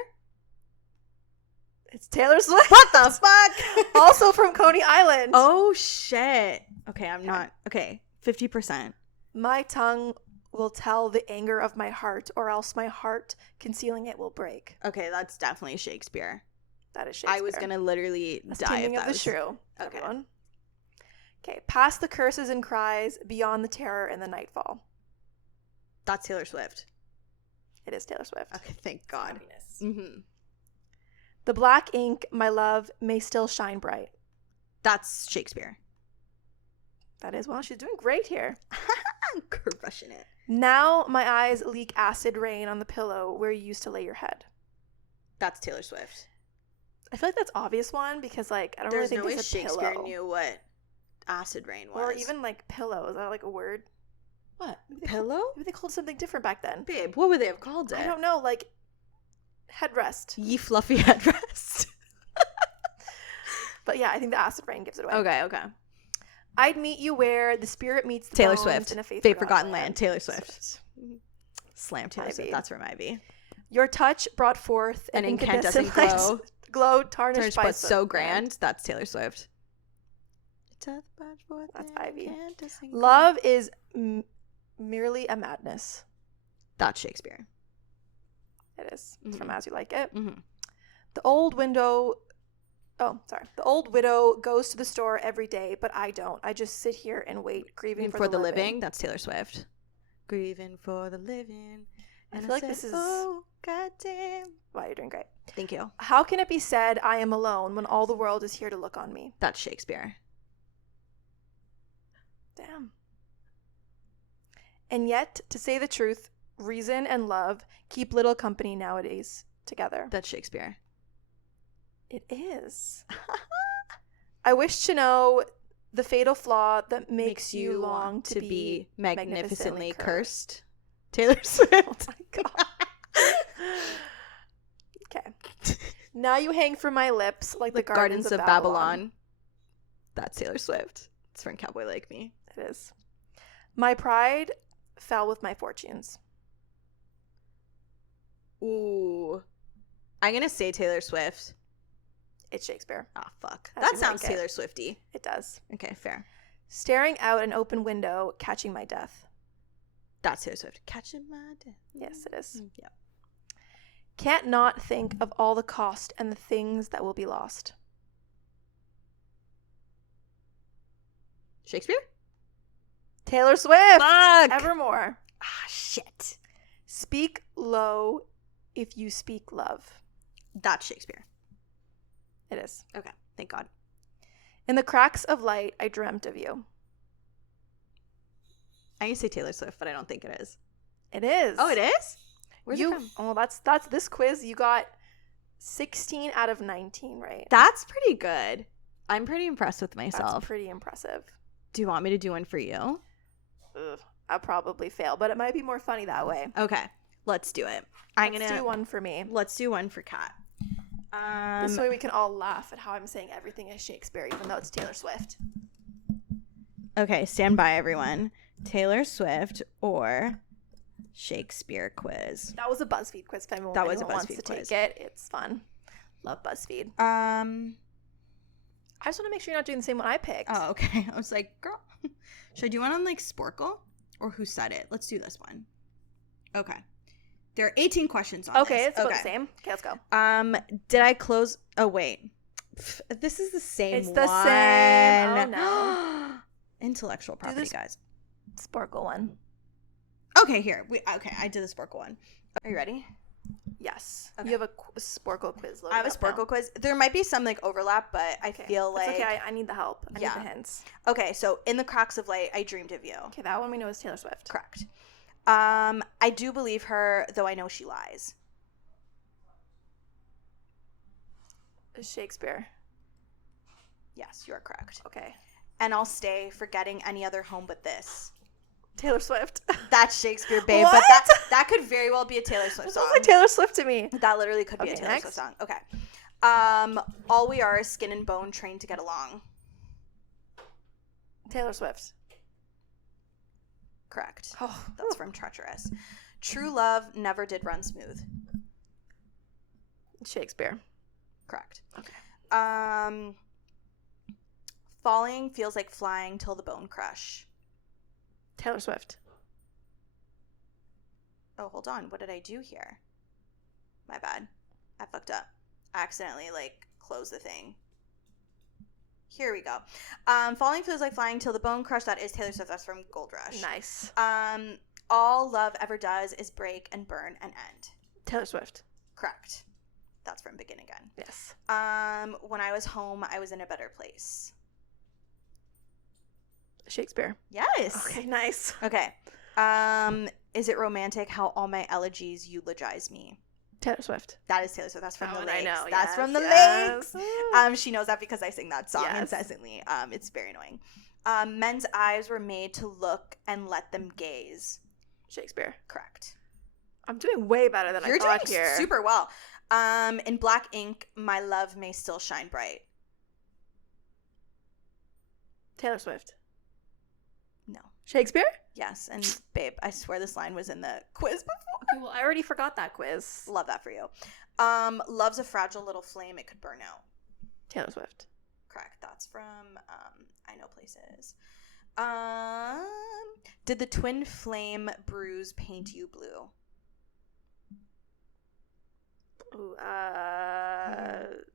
It's Taylor Swift. What the fuck? Also from Coney Island. Oh, shit. Okay, I'm not. Okay, 50%. My tongue will tell the anger of my heart, or else my heart, concealing it, will break. Okay, that's definitely Shakespeare. That is Shakespeare. I was going to literally die if that of the was... shrew, Okay. everyone. Okay, past the curses and cries, beyond the terror and the nightfall. That's Taylor Swift. It is Taylor Swift. Okay, thank God. Mm-hmm. The black ink, my love, may still shine bright. That's Shakespeare. That is, well, she's doing great here. I'm crushing it. Now my eyes leak acid rain on the pillow where you used to lay your head. That's Taylor Swift. I feel like that's obvious one because, like, I don't There's really think no way there's a Shakespeare pillow. knew what acid rain was. Or even, like, pillow. Is that, like, a word? What? Pillow? Maybe they called it something different back then. Babe, what would they have called it? I don't know. Like, headrest. Ye fluffy headrest. But yeah, I think the acid rain gives it away. Okay. I'd meet you where the spirit meets the Taylor bones Swift. in a faith Forgotten Land. Taylor Swift. Slam Taylor Ivy. Swift. That's from Ivy. Your touch brought forth An incandescent glow. Glow tarnished by but so grand. That's Taylor Swift. That's Ivy. Love is merely a madness. That's Shakespeare. It is. It's from As You Like It. Mm-hmm. The old widow goes to the store every day, but I don't. I just sit here and wait, grieving for the living. That's Taylor Swift. Grieving for the living. And I feel like this is... Oh, goddamn. Wow, you're doing great. Thank you. How can it be said I am alone when all the world is here to look on me? That's Shakespeare. Damn. And yet, to say the truth, reason and love keep little company nowadays together. That's Shakespeare. It is. I wish to know the fatal flaw that makes you long to be magnificently cursed. Taylor Swift. Oh my God. Okay. Now you hang from my lips like the gardens of Babylon. That's Taylor Swift. It's from Cowboy Like Me. It is. My pride fell with my fortunes. Ooh. I'm going to say Taylor Swift. It's Shakespeare. Oh, fuck. As That You sounds Like It. Taylor Swifty. It does. Okay, fair. Staring out an open window, catching my death. That's Taylor Swift. Catching my death. Yes, it is. Yeah. Can't not think of all the cost and the things that will be lost. Shakespeare? Taylor Swift. Fuck! Evermore. Ah, shit. Speak low if you speak love. That's Shakespeare. It is. Okay, thank God. In the cracks of light, I dreamt of you. I used to say Taylor Swift, but I don't think it is. It is. Oh, it is? Where's it from? Oh, that's this quiz. You got 16 out of 19 right. That's pretty good. I'm pretty impressed with myself. That's pretty impressive. Do you want me to do one for you? Ugh, I'll probably fail, but it might be more funny that way. Okay, let's do it. Let's do one for me. Let's do one for Kat. This way we can all laugh at how I'm saying everything is Shakespeare, even though it's Taylor Swift. Okay, stand by, everyone. Taylor Swift or Shakespeare quiz. That was a BuzzFeed quiz. If anyone wants to take it, it's fun. Love BuzzFeed. I just want to make sure you're not doing the same one I picked. Oh, okay. I was like, girl, should I do one on like Sporkle or Who Said It? Let's do this one. Okay. There are 18 questions on Okay, this. it's about the same. Okay, let's go. Did I close? Oh, wait. This is the same It's one. the same. Oh, no. Intellectual property, this- guys. Sparkle one. Okay, here. Okay, I did the Sporkle one. Are you ready? Yes. Okay. You have a Sparkle quiz loaded I have a up now. Sporkle quiz. There might be some, like, overlap, but I feel like... It's okay. I need the help. I need the hints. Okay, so in the cracks of light, I dreamed of you. Okay, that one we know is Taylor Swift. Correct. I do believe her, though I know she lies. Shakespeare. Yes, you are correct. Okay. And I'll stay, forgetting any other home but this. Taylor Swift. That's Shakespeare, babe. What? But that could very well be a Taylor Swift That song. sounds like Taylor Swift to me. That literally could be a Okay, Taylor next. Swift song. Okay. All we are is skin and bone, trained to get along. Taylor Swift. Correct. Oh, That's from Treacherous. True love never did run smooth. Shakespeare. Correct. Okay. Falling feels like flying till the bone crush. Taylor Swift. Oh, hold on. What did I do here? My bad. I fucked up. I accidentally, closed the thing. Here we go. Falling feels like flying till the bone crush. That is Taylor Swift. That's from Gold Rush. Nice. All love ever does is break and burn and end. Taylor Swift. Correct. That's from Begin Again. Yes. When I was home, I was in a better place. Shakespeare. Yes. Okay, nice. Okay. Is it romantic how all my elegies eulogize me? Taylor Swift. That is Taylor Swift. That's from That the one I Lakes. know, That's yes, from the yes. Lakes. She knows that because I sing that song Yes. incessantly. It's very annoying. Men's eyes were made to look and let them gaze. Shakespeare. Correct. I'm doing way better than You're I thought doing here. super well. In black ink, my love may still shine bright. Taylor Swift. No. Shakespeare? Yes, and babe, I swear this line was in the quiz before. Okay, well, I already forgot that quiz. Love that for you. Love's a fragile little flame, it could burn out. Taylor Swift. Correct. That's from I Know Places. Did the twin flame bruise paint you blue? Ooh,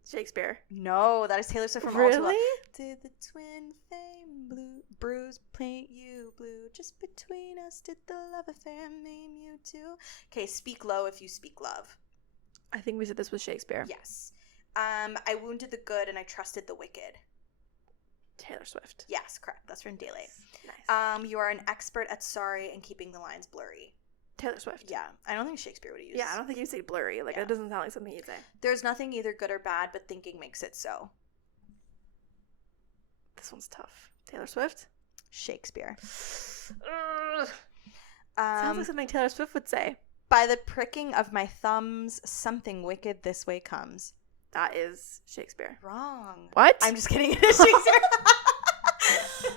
Shakespeare. No, that is Taylor Swift from Really? All Too Well. Did the twin flame bruise paint you blue? Just between us, did the love affair name you too? Okay, speak low if you speak love. I think we said this was Shakespeare. Yes. I wounded the good and I trusted the wicked. Taylor Swift. Yes, correct. That's from Daylight. Nice. You are an expert at sorry and keeping the lines blurry. Taylor Swift. Yeah, I don't think Shakespeare would have used. Yeah, I don't think you'd say blurry. Like, Yeah. it doesn't sound like something you'd say. There's nothing either good or bad, but thinking makes it so. This one's tough. Taylor Swift. Shakespeare. Ugh. Sounds like something Taylor Swift would say. By the pricking of my thumbs, something wicked this way comes. That is Shakespeare. Wrong. What? I'm just kidding. It is Shakespeare.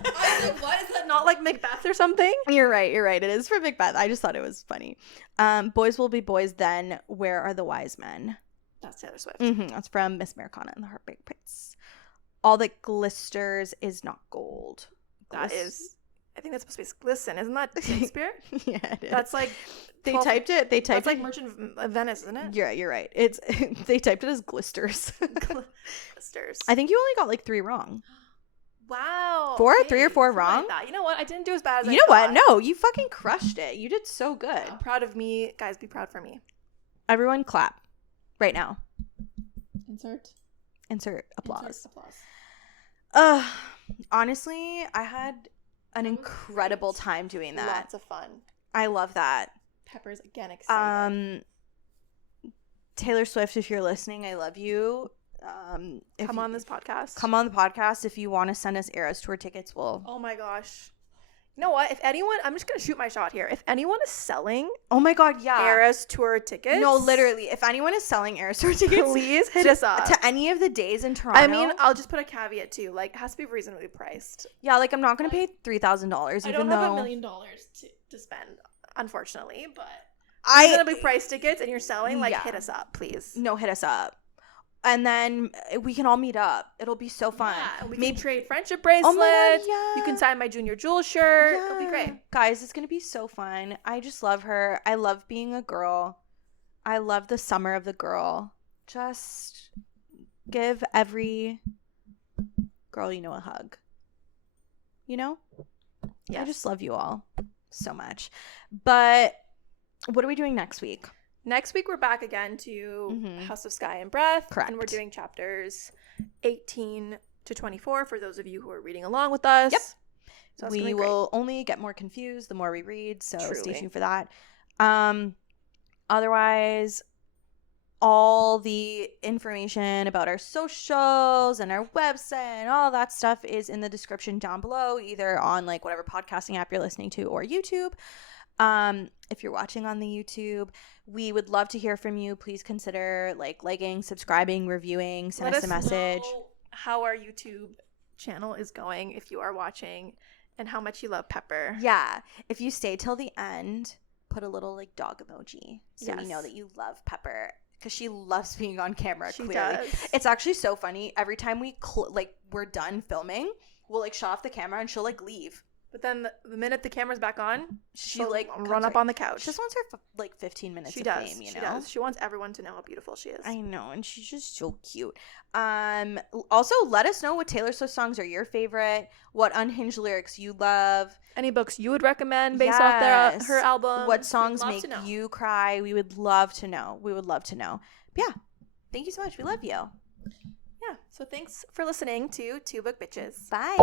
I was like, what? Is that not like Macbeth or something? You're right. It is from Macbeth. I just thought it was funny. Boys will be boys then. Where are the wise men? That's Taylor Swift. That's from Miss Americana and the Heartbreak Prince. All that glisters is not gold. That is, I think that's supposed to be glisten. Isn't that Shakespeare? Yeah, it is. That's like They typed it. That's like Merchant of Venice, isn't it? You're right. It's they typed it as glisters. Glisters. I think you only got like 3 wrong. Wow. 4? Okay. 3 or 4 Something wrong? like that. You know what? I didn't do as bad as I You know what? thought. No, you fucking crushed it. You did so good. I'm proud of me. Guys, be proud for me. Everyone clap right now. Insert applause. applause. Honestly, I had an incredible time doing that. Lots of fun. I love that. Pepper's again excited. Taylor Swift, if you're listening, I love you. Come on this podcast. Come on the podcast. If you want to send us Eras Tour tickets, we'll... Oh my gosh. You know what? If anyone, I'm just going to shoot my shot here. If anyone is selling Oh my God, yeah. Eras Tour tickets. No, literally. If anyone is selling Eras Tour tickets... Please hit us up. To any of the days in Toronto. I mean, I'll just put a caveat too. Like, it has to be reasonably priced. yeah, like I'm not going to pay $3,000 I even don't though... have $1 million to spend, unfortunately, but I reasonably priced tickets and you're selling, like, Yeah. hit us up, please. No, hit us up. And then we can all meet up. It'll be so fun. Yeah, we Maybe can trade friendship bracelets. Oh my God, yeah. You can sign my Junior Jewel shirt. Yeah. It'll be great. Guys, it's going to be so fun. I just love her. I love being a girl. I love the summer of the girl. Just give every girl you know a hug. You know? Yes. I just love you all so much. But what are we doing next week? Next week, we're back again to Mhm. House of Sky and Breath. Correct. And we're doing chapters 18 to 24 for those of you who are reading along with us. Yep. So that's We gonna be great. will only get more confused the more we read, so stay Truly. tuned for that. Otherwise, all the information about our socials and our website and all that stuff is in the description down below, either on like whatever podcasting app you're listening to or YouTube. If you're watching on the YouTube, we would love to hear from you. Please consider like liking, subscribing, reviewing, send us a message. Know how our YouTube channel is going if you are watching, and how much you love Pepper. Yeah. If you stay till the end, put a little like dog emoji so we know Yes. that you love Pepper, because she loves being on camera. She Clearly, does. it's actually so funny. Every time we're done filming, we'll like shut off the camera and she'll like leave. But then the minute the camera's back on, She she'll like run up on the couch. She just wants her like 15 minutes She of does. fame, you know. She does. She wants everyone to know how beautiful she is. I know, and she's just so cute. Also, let us know what Taylor Swift songs are your favorite, what unhinged lyrics you love, Any books you would recommend based off her album. what songs We'd love make to know. you cry. We would love to know. We would love to know. But yeah, thank you so much. We love you. Yeah. So thanks for listening to Two Book Bitches. Bye.